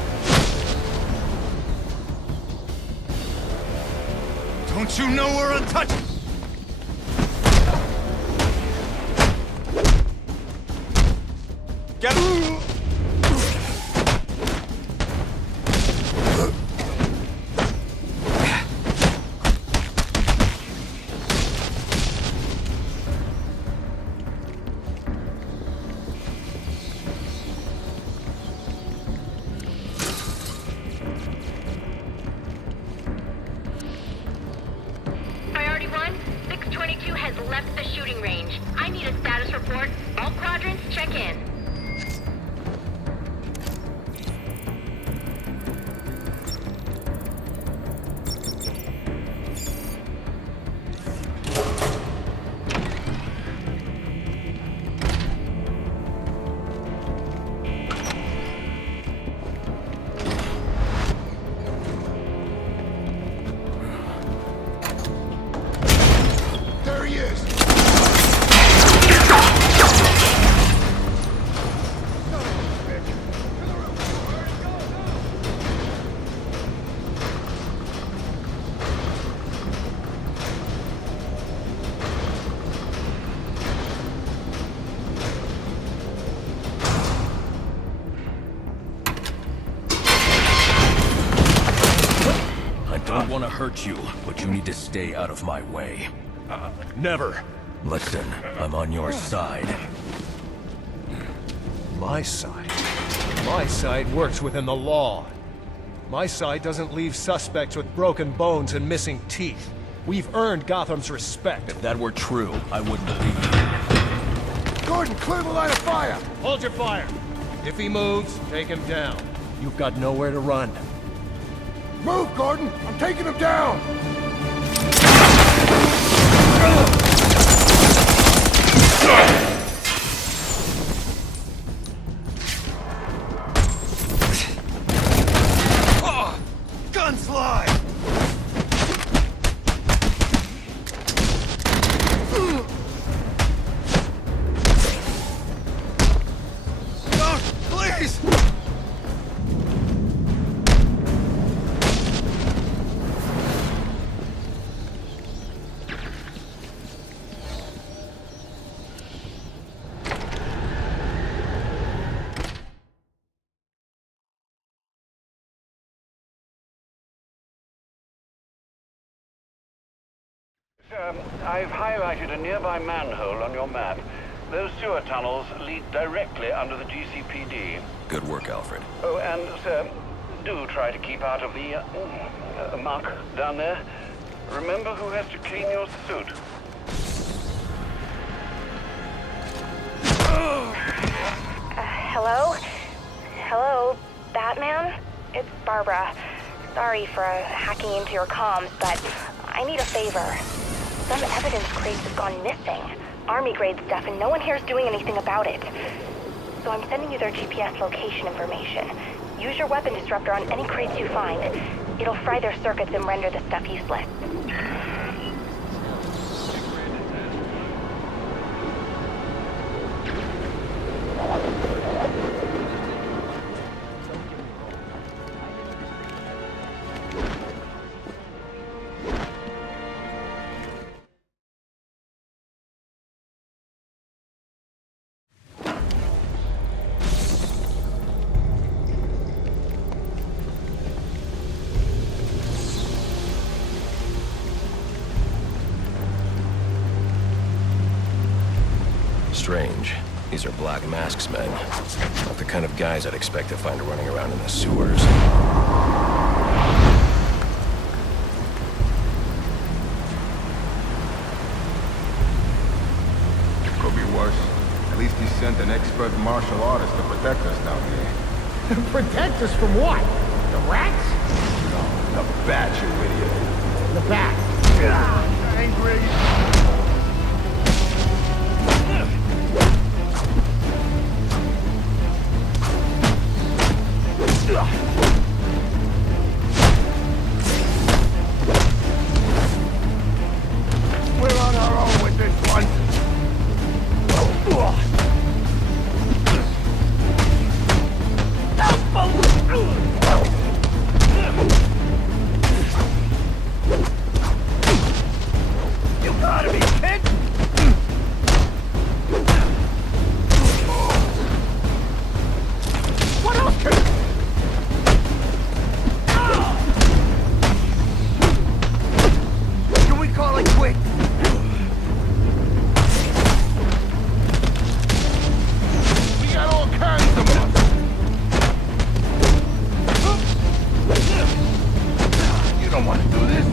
Don't you know we're untouchable? Get Priority 1, 622 has left the shooting range. I need a status report. All quadrants, check in. There he is! want to hurt you, but you need to stay out of my way. Never. Listen, I'm on your side. My side? My side works within the law. My side doesn't leave suspects with broken bones and missing teeth. We've earned Gotham's respect. If that were true, I wouldn't believe you. Gordon, clear the line of fire! Hold your fire! If he moves, take him down. You've got nowhere to run. Move, Gordon! I'm taking him down! Gunslide! Please! I've highlighted a nearby manhole on your map. Those sewer tunnels lead directly under the GCPD. Good work, Alfred. Oh, and, sir, do try to keep out of the muck down there. Remember who has to clean your suit. Hello? Hello, Batman? It's Barbara. Sorry for hacking into your comms, but I need a favor. Some evidence crates have gone missing. Army-grade stuff, and no one here is doing anything about it. So I'm sending you their GPS location information. Use your weapon disruptor on any crates you find. It'll fry their circuits and render the stuff useless. Strange. These are Black Mask's men. Not the kind of guys I'd expect to find running around in the sewers. Could be worse. At least he sent an expert martial artist to protect us down here. Protect us from what? The rats? No, the bat, you idiot. The bat. Angry. We're on our own with this one. You gotta be kidding! What else can... Can we call it quits? We got all kinds of them. You don't want to do this.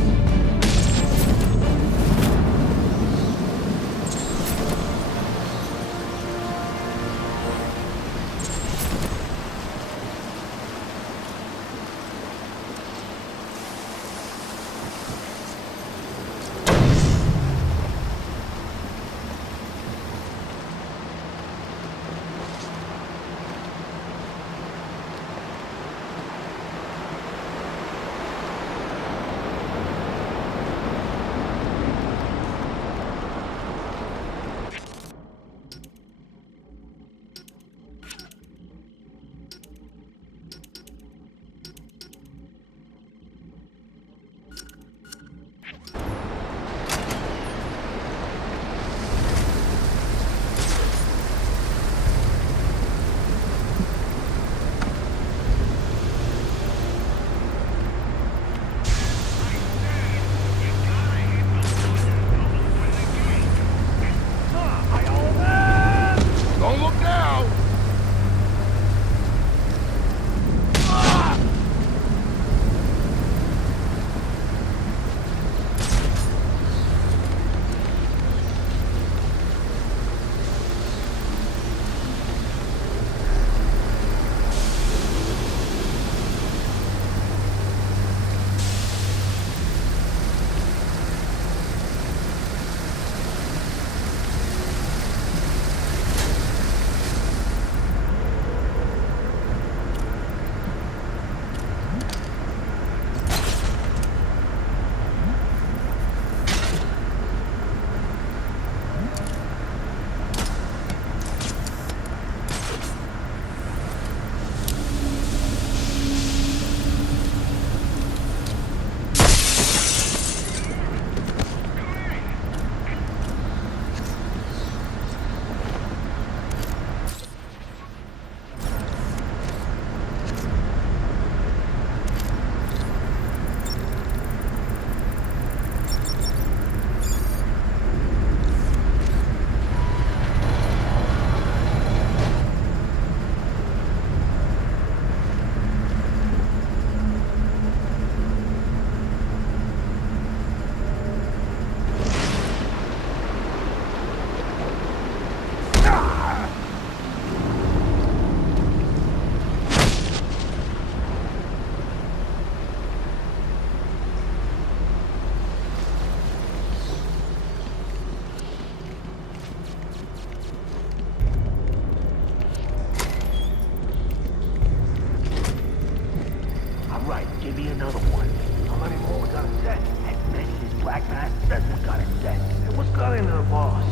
Black Mask says what got it dead. And what's got into the boss?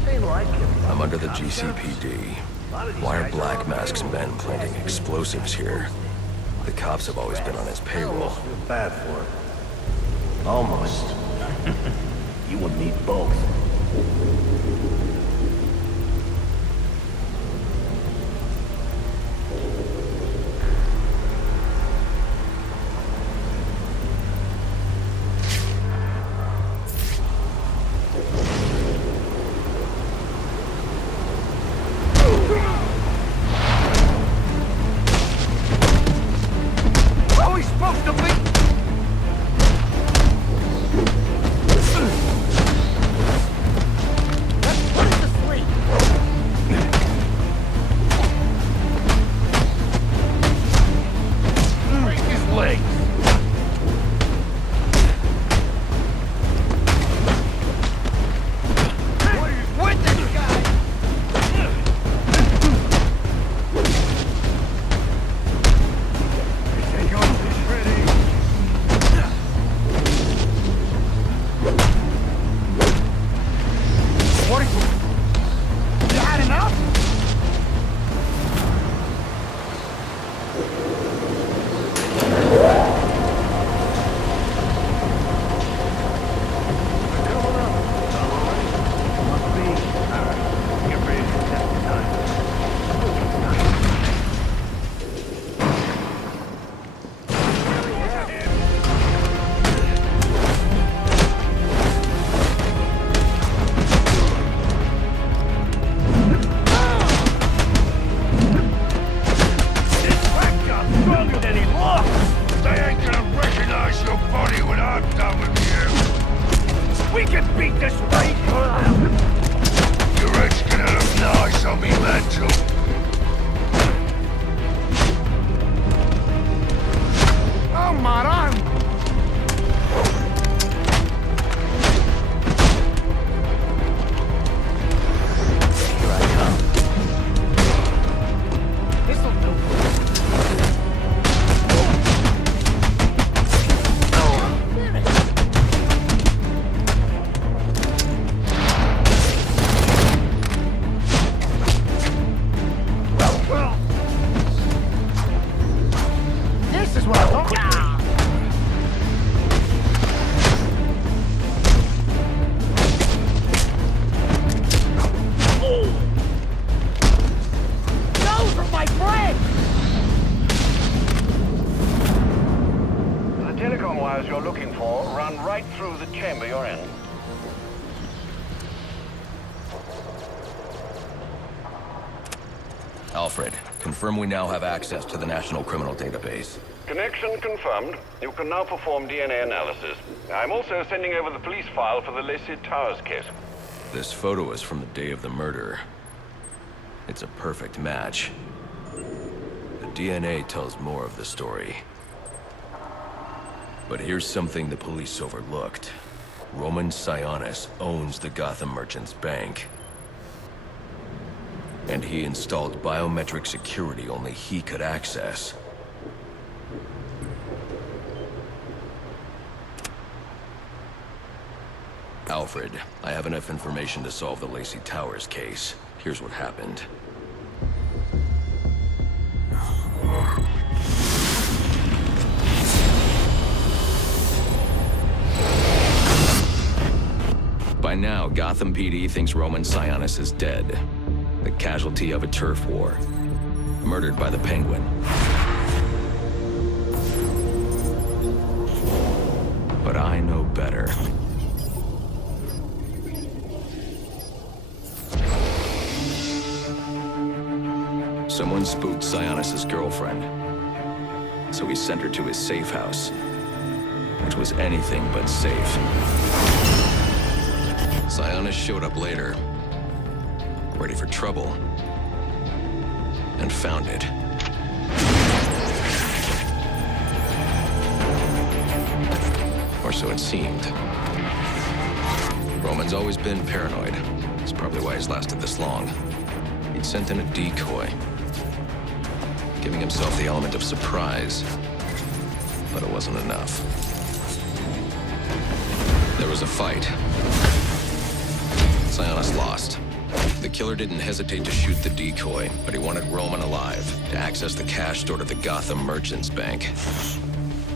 This ain't like him. I'm under the GCPD. Why are Black Mask's men planting explosives here? The cops have always been on his payroll. Feel bad for it. Almost. You and me both. You're looking for run right through the chamber you're in. Alfred, confirm we now have access to the National Criminal Database. Connection confirmed. You can now perform DNA analysis. I'm also sending over the police file for the Lacey Towers case. This photo is from the day of the murder. It's a perfect match. The DNA tells more of the story. But here's something the police overlooked. Roman Sionis owns the Gotham Merchants Bank. And he installed biometric security only he could access. Alfred, I have enough information to solve the Lacey Towers case. Here's what happened. By now, Gotham PD thinks Roman Sionis is dead. The casualty of a turf war. Murdered by the Penguin. But I know better. Someone spooked Sionis' girlfriend. So he sent her to his safe house. Which was anything but safe. Sionis showed up later, ready for trouble, and found it. Or so it seemed. Roman's always been paranoid. That's probably why he's lasted this long. He'd sent in a decoy, giving himself the element of surprise, but it wasn't enough. There was a fight. Sionis lost. The killer didn't hesitate to shoot the decoy, but he wanted Roman alive to access the cash stored at the Gotham Merchants Bank.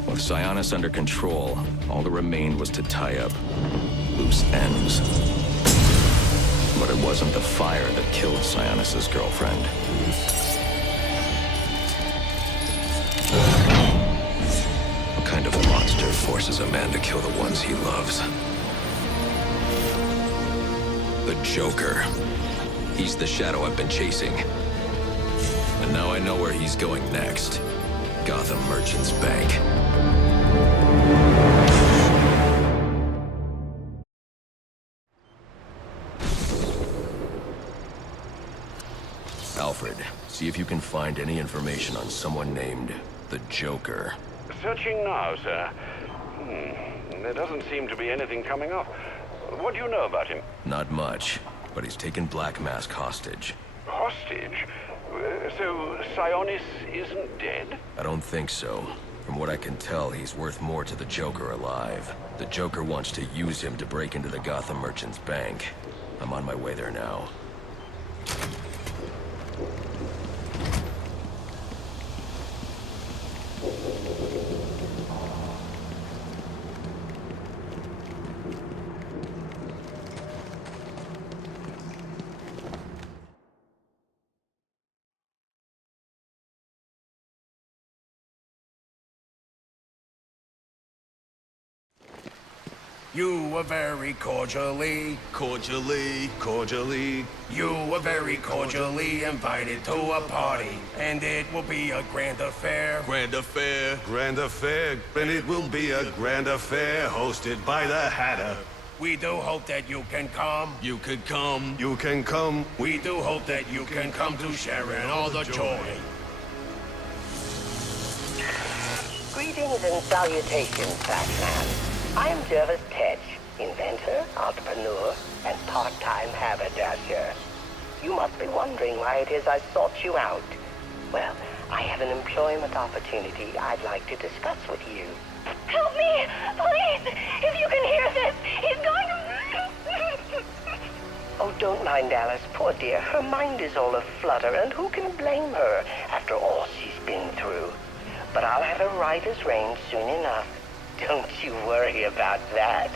With Sionis under control, all that remained was to tie up loose ends. But it wasn't the fire that killed Sionis' girlfriend. What kind of monster forces a man to kill the ones he loves? The Joker. He's the shadow I've been chasing. And now I know where he's going next. Gotham Merchants Bank. Alfred, see if you can find any information on someone named the Joker. Searching now, sir. There doesn't seem to be anything coming up. What do you know about him? Not much, but he's taken Black Mask hostage. Hostage? So Sionis isn't dead? I don't think so. From what I can tell, he's worth more to the Joker alive. The Joker wants to use him to break into the Gotham Merchants Bank. I'm on my way there now. You were very cordially, you were very cordially invited to a party, and it will be a grand affair. Grand affair, and it will be a grand affair hosted by the Hatter. We do hope that you can come. You can come. We do hope that you can come to share in all the joy. Greetings and salutations, Batman. I'm Jervis Tetch, inventor, entrepreneur, and part-time haberdasher. You must be wondering why it is I sought you out. Well, I have an employment opportunity I'd like to discuss with you. Help me! Please! If you can hear this, he's going to... Oh, don't mind Alice, poor dear. Her mind is all aflutter, and who can blame her after all she's been through? But I'll have her right as rain soon enough. Don't you worry about that.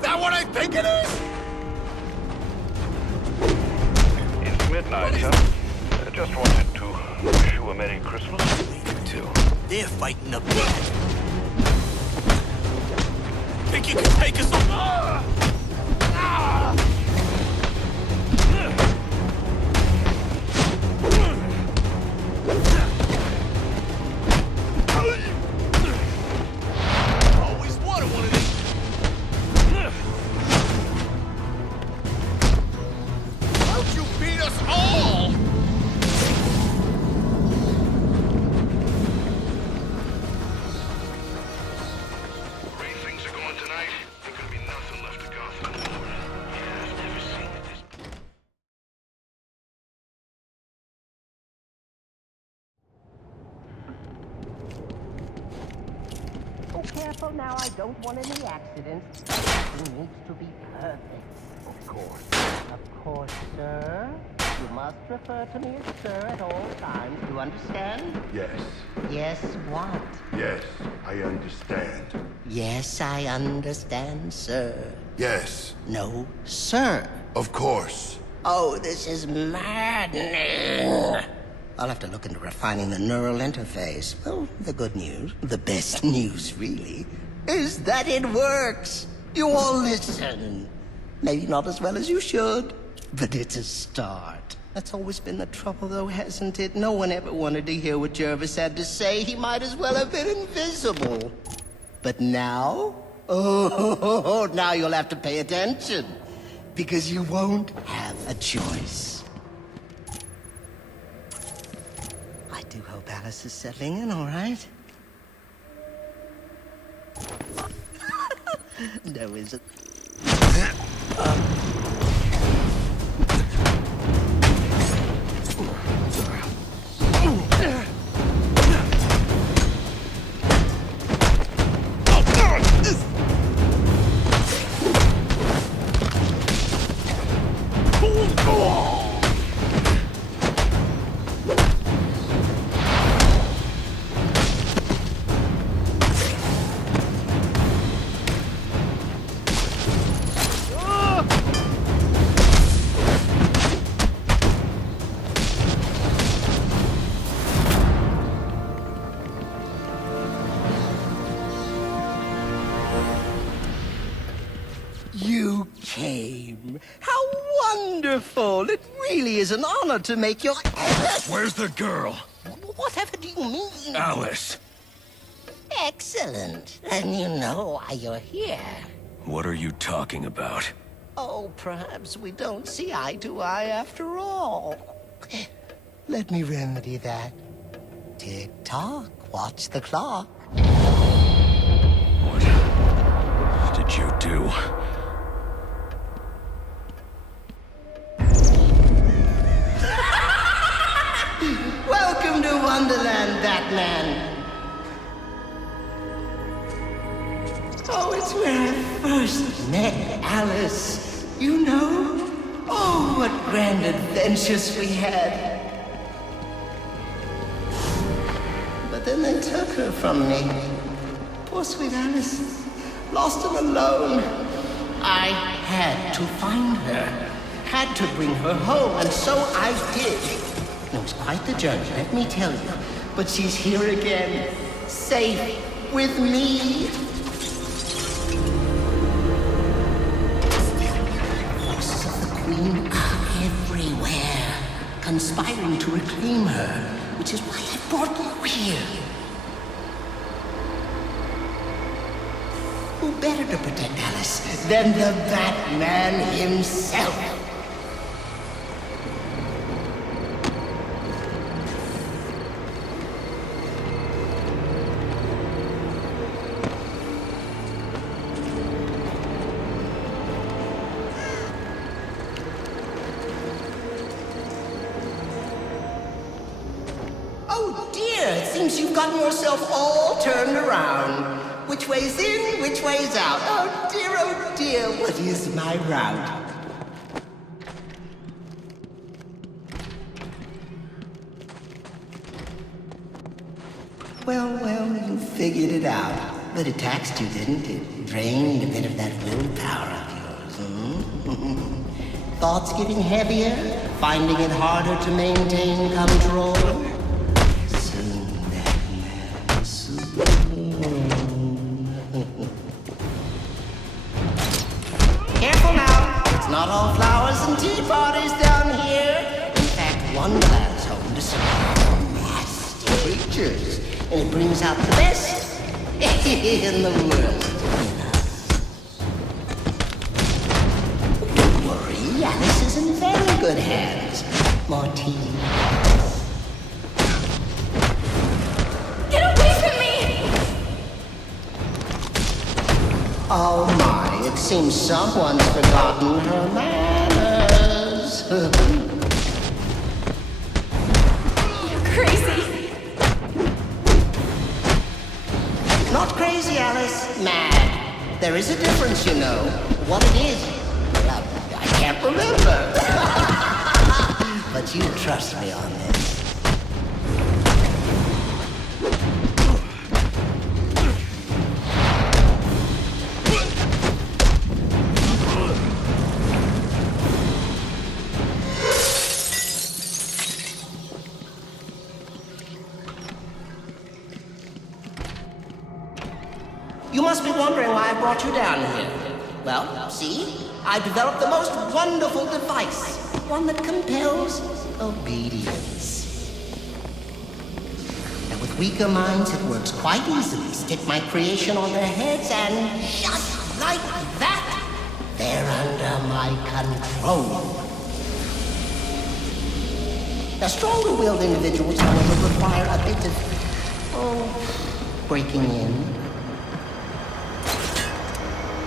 That what I think it is? It's midnight, sir. I just wanted to wish you a Merry Christmas. You too. They're fighting up there. Think you can take us on? careful now. I don't want any accidents. Everything needs to be perfect. Of course. Of course, sir. You must refer to me as sir at all times. You understand? Yes. Yes, what? Yes, I understand. Yes, I understand, sir. Yes. No, sir. Of course. Oh, this is maddening. I'll have to look into refining the neural interface. Well, the good news, the best news really, is that it works. You all listen. Maybe not as well as you should, but it's a start. That's always been the trouble, though, hasn't it? No one ever wanted to hear what Jervis had to say. He might as well have been invisible. But now? Oh, now you'll have to pay attention. Because you won't have a choice. I do hope Alice is settling in all right. No, is it? You came. How wonderful! It really is an honor to make your... Where's the girl? Whatever do you mean? Alice. Excellent. Then you know why you're here. What are you talking about? Oh, perhaps we don't see eye to eye after all. Let me remedy that. Tick-tock. Watch the clock. What did you do? Welcome to Wonderland, Batman. Oh, it's where I first met Alice. You know? Oh, what grand adventures we had. But then they took her from me. Poor sweet Alice. Lost and alone. I had to find her. Had to bring her home, and so I did. It was quite the journey, let me tell you. But she's here again. Safe with me. Forces of the Queen are everywhere, conspiring to reclaim her, which is why I brought you here. Who better to protect Alice than the Batman himself? Seems you've gotten yourself all turned around. Which way's in, which way's out? Oh dear, what is my route? Well, you figured it out. But it taxed you, didn't it? Drained a bit of that willpower of yours, Thoughts getting heavier? Finding it harder to maintain control? Careful now. It's not all flowers and tea parties down here. In fact, Wonderland's home to some nasty creatures. And it brings out the best in the worst. Don't worry, Alice is in very good hands. More tea. Get away from me! Oh my, it seems someone's forgotten her manners. You're crazy. Not crazy, Alice. Mad. There is a difference, you know. What it is, well, I can't remember. But you trust me on this. You must be wondering why I brought you down here. Well, see? I've developed the most wonderful device. One that compels obedience. And with weaker minds, it works quite easily. Stick my creation on their heads and just like that, they're under my control. Now, stronger-willed individuals, however, require a bit of, breaking in.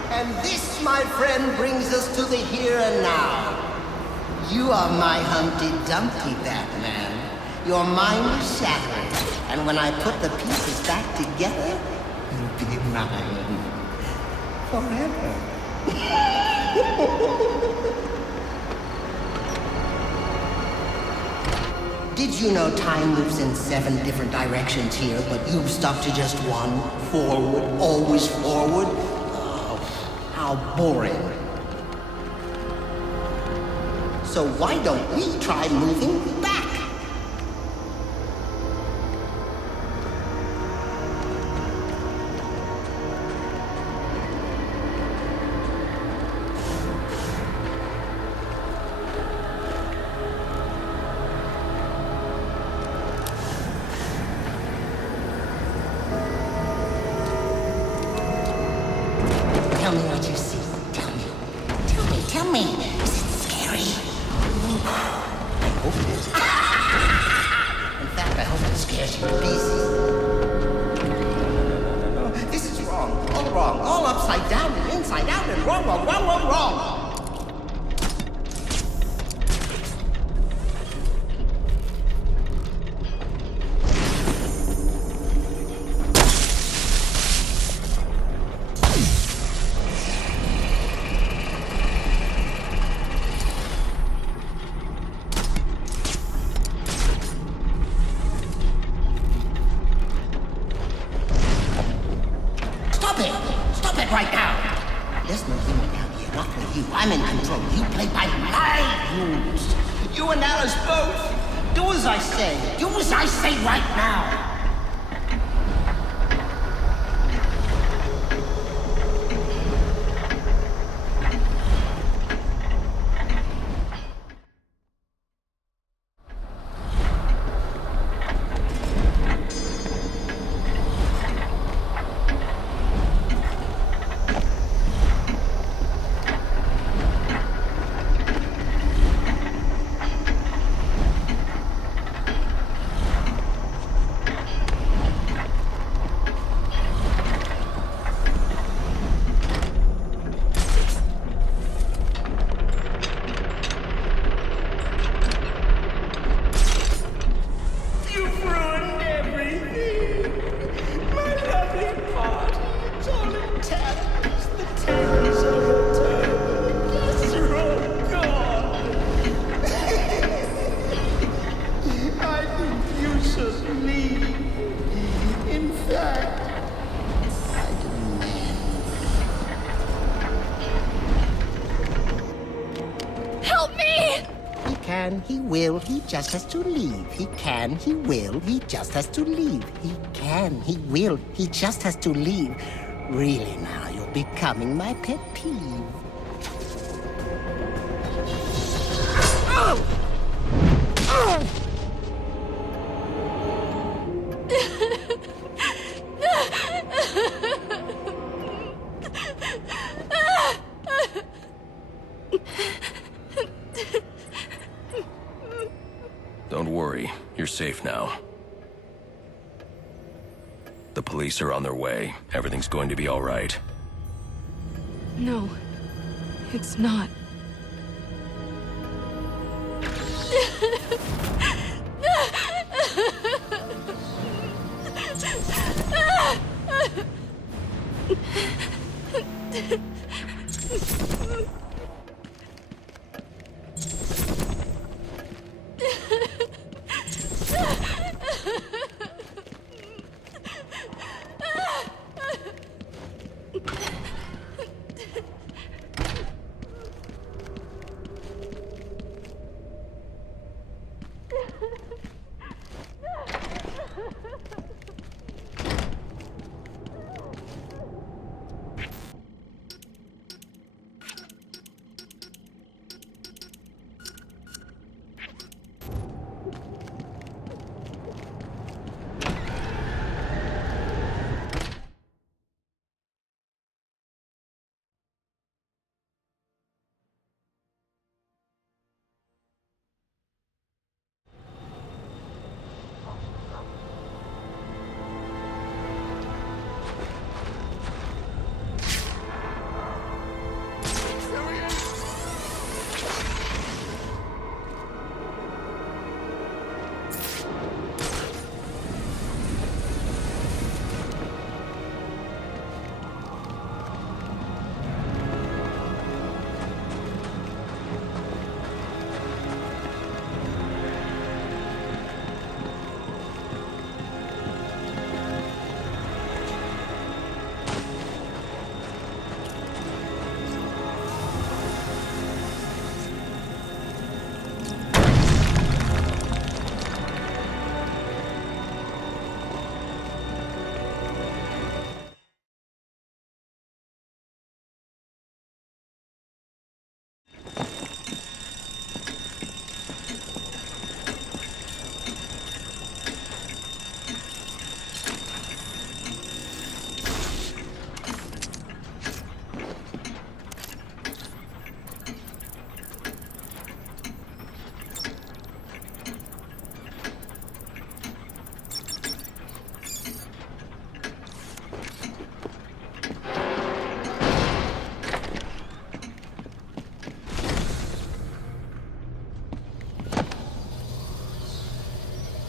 And this, my friend, brings us to the here and now. You are my Humpty Dumpty, Batman. Your mind is shattered, and when I put the pieces back together, you'll be mine. Forever. Did you know time moves in 7 different directions here, but you've stuck to just one? Forward, always forward? How boring. So why don't we try moving back? Tell me what you see. Tell me. Tell me. Is it scary? I hope it is. In fact, I hope it scares you to pieces. No. This is wrong. All wrong. All upside down and inside out and wrong. Stop it right now! There's no human out here, not with you. I'm in control. You play by my rules. You and Alice both. Do as I say. Do as I say right now. He will, he just has to leave. He can, he will, he just has to leave. He can, he will, he just has to leave. Really now, you're becoming my pet peeve. Oh! Oh! Don't worry, you're safe now. The police are on their way. Everything's going to be all right. No, it's not.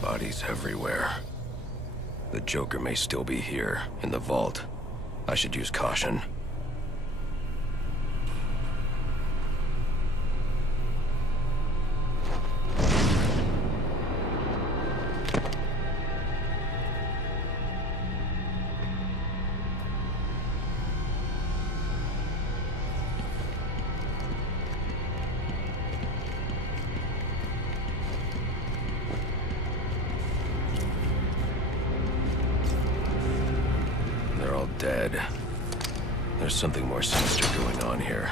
Bodies everywhere. The Joker may still be here, in the vault. I should use caution. They're all dead. There's something more sinister going on here.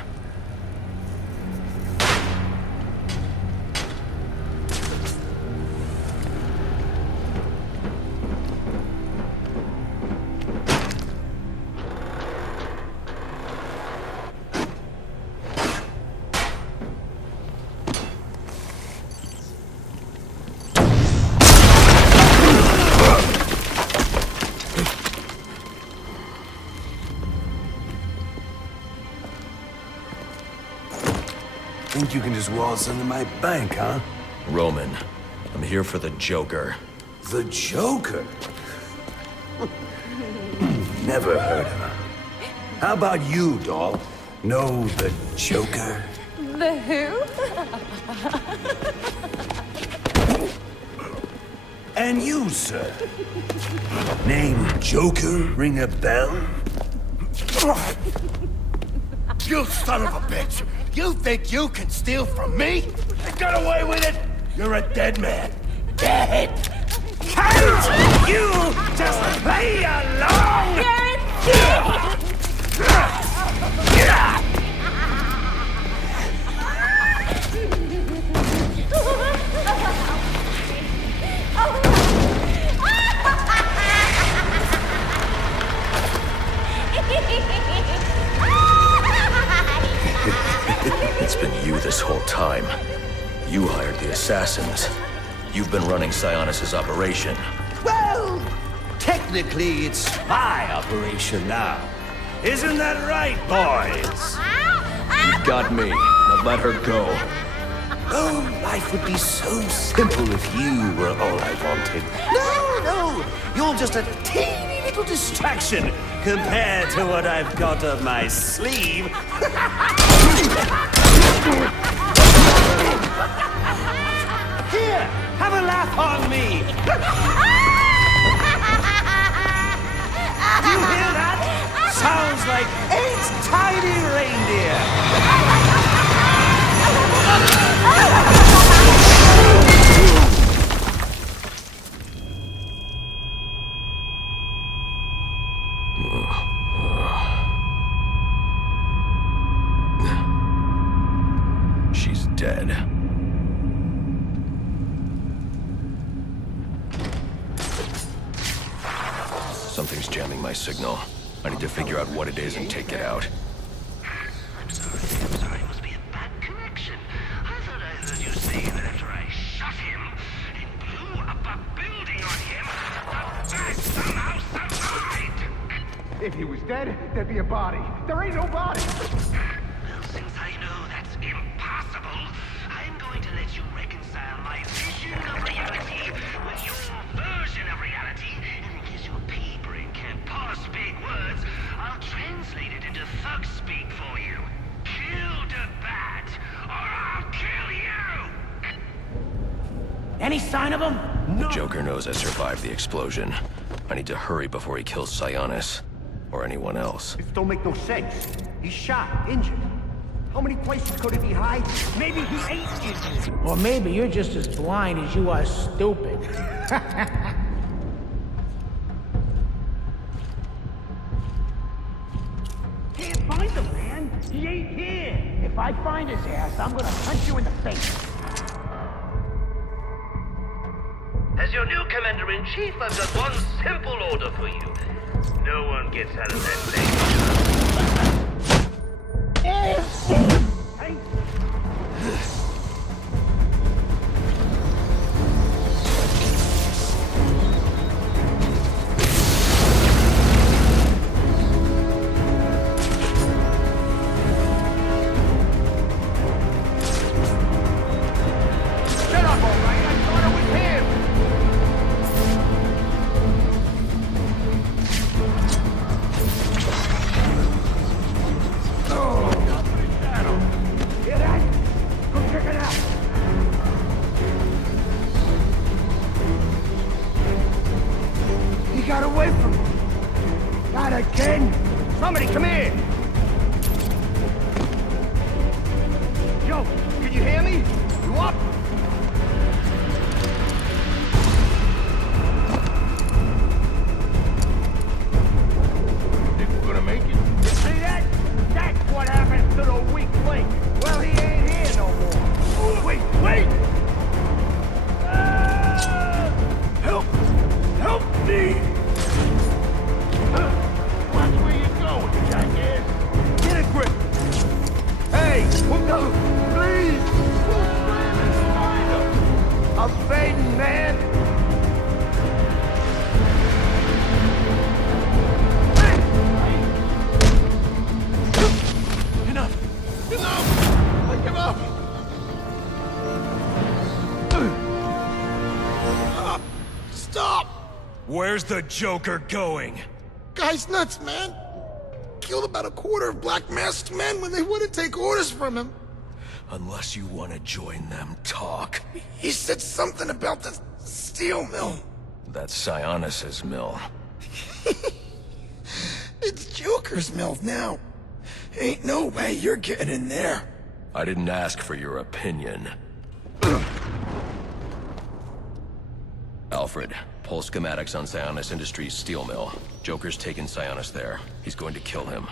Think you can just waltz into my bank, huh? Roman, I'm here for the Joker. The Joker? Never heard of him. How about you, doll? Know the Joker? The who? And you, sir? Name Joker ring a bell? You son of a bitch! You think you can steal from me? You got away with it? You're a dead man. Dead! Can't you just play along? It's been you this whole time. You hired the assassins. You've been running Sionis' operation. Well, technically it's my operation now. Isn't that right, boys? You've got me. Now let her go. Oh, life would be so simple if you were all I wanted. No, you're just a teeny little distraction compared to what I've got up my sleeve. Here, have a laugh on me. Do you hear that? Sounds like 8 tiny reindeer. She's dead. Something's jamming my signal. I need to figure out what it is and take it out. I'm sorry. It must be a bad connection. I thought I heard you say that after I shot him and blew up a building on him, the bat somehow survived! If he was dead, there'd be a body. There ain't no body. Well, since I know that's impossible, I'm going to let you reconcile my vision of reality with your version of reality. And in case your pea brain can't parse big words, I'll translate it into thug speak for you. Kill the bat, or I'll kill you! Any sign of him? The Joker knows I survived the explosion. I need to hurry before he kills Sionis. Or anyone else. This don't make no sense. He's shot, injured. How many places could he be hiding? Maybe he ain't injured. Or maybe you're just as blind as you are stupid. Can't find him, man. He ain't here. If I find his ass, I'm gonna punch you in the face. As your new Commander-in-Chief, I've got one simple order for you. No one gets out of that thing. Shut up, all right. I thought it was him. again? Somebody come here! Joe, can you hear me? You up? Think we're gonna make it? See that? That's what happens to the weak link. Well, he ain't here no more. Wait, wait! Help! Help me! Watch where you're going, jackass. Get a grip. Hey, no, please! I'm fading, man. Enough! Enough! I give up! Stop! Where's the Joker going? Guy's nuts, man. Killed about a quarter of Black Masked men when they wouldn't take orders from him. Unless you want to join them, talk. He said something about the steel mill. That's Sionis's mill. It's Joker's mill now. Ain't no way you're getting in there. I didn't ask for your opinion. Alfred, pull schematics on Sionis Industries steel mill. Joker's taken Sionis there. He's going to kill him.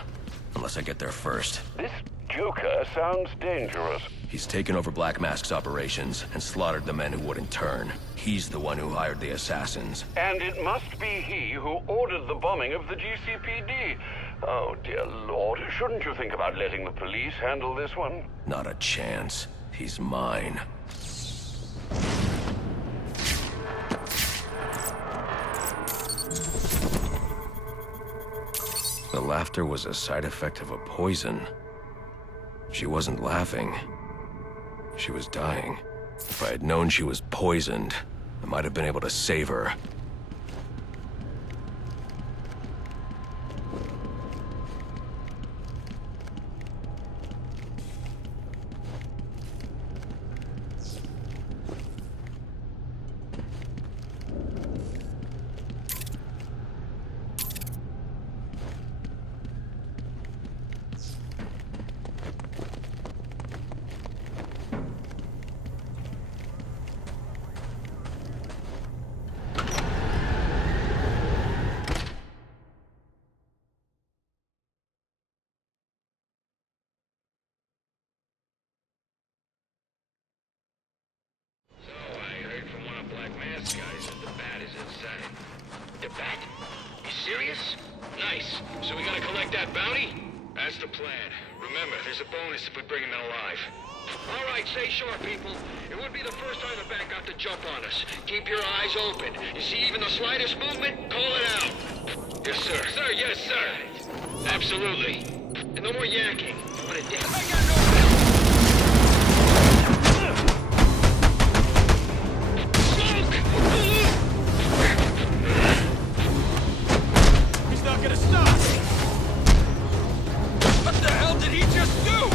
Unless I get there first. This Joker sounds dangerous. He's taken over Black Mask's operations and slaughtered the men who wouldn't turn. He's the one who hired the assassins. And it must be he who ordered the bombing of the GCPD. Oh, dear Lord. Shouldn't you think about letting the police handle this one? Not a chance. He's mine. The laughter was a side effect of a poison. She wasn't laughing. She was dying. If I had known she was poisoned, I might have been able to save her. The bat? You serious? Nice. So we gotta collect that bounty? That's the plan. Remember, there's a bonus if we bring him in alive. All right, stay sharp, people. It would be the first time the bat got the jump on us. Keep your eyes open. You see even the slightest movement, call it out. Yes, sir. Sir, yes, sir. Absolutely. And no more yakking. What a damn... I got no... He's not gonna stop! What the hell did he just do?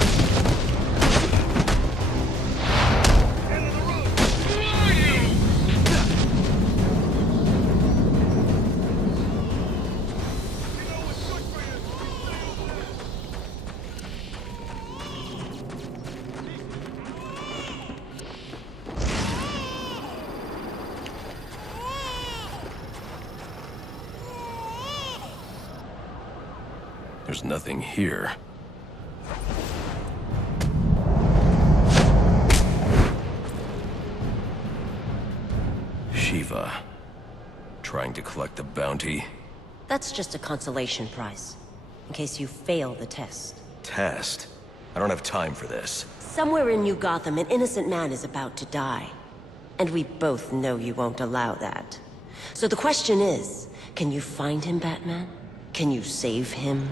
End of the road! Who are you? You know what's good for you. There's nothing here. Shiva. Trying to collect the bounty. That's just a consolation prize, in case you fail the test. Test? I don't have time for this. Somewhere in New Gotham, an innocent man is about to die. And we both know you won't allow that. So the question is, can you find him, Batman? Can you save him?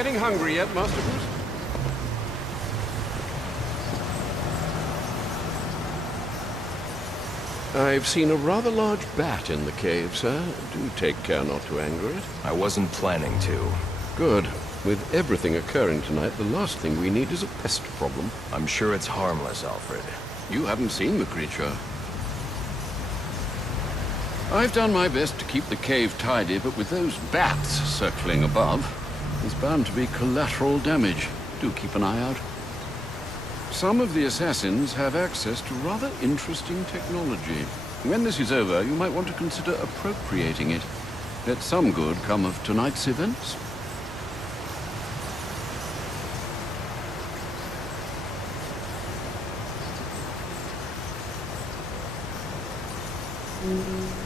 Getting hungry yet, Master Bruce? I've seen a rather large bat in the cave, sir. Do take care not to anger it. I wasn't planning to. Good. With everything occurring tonight, the last thing we need is a pest problem. I'm sure it's harmless, Alfred. You haven't seen the creature. I've done my best to keep the cave tidy, but with those bats circling above, there's bound to be collateral damage. Do keep an eye out. Some of the assassins have access to rather interesting technology. When this is over, you might want to consider appropriating it. Let some good come of tonight's events. Mm-hmm.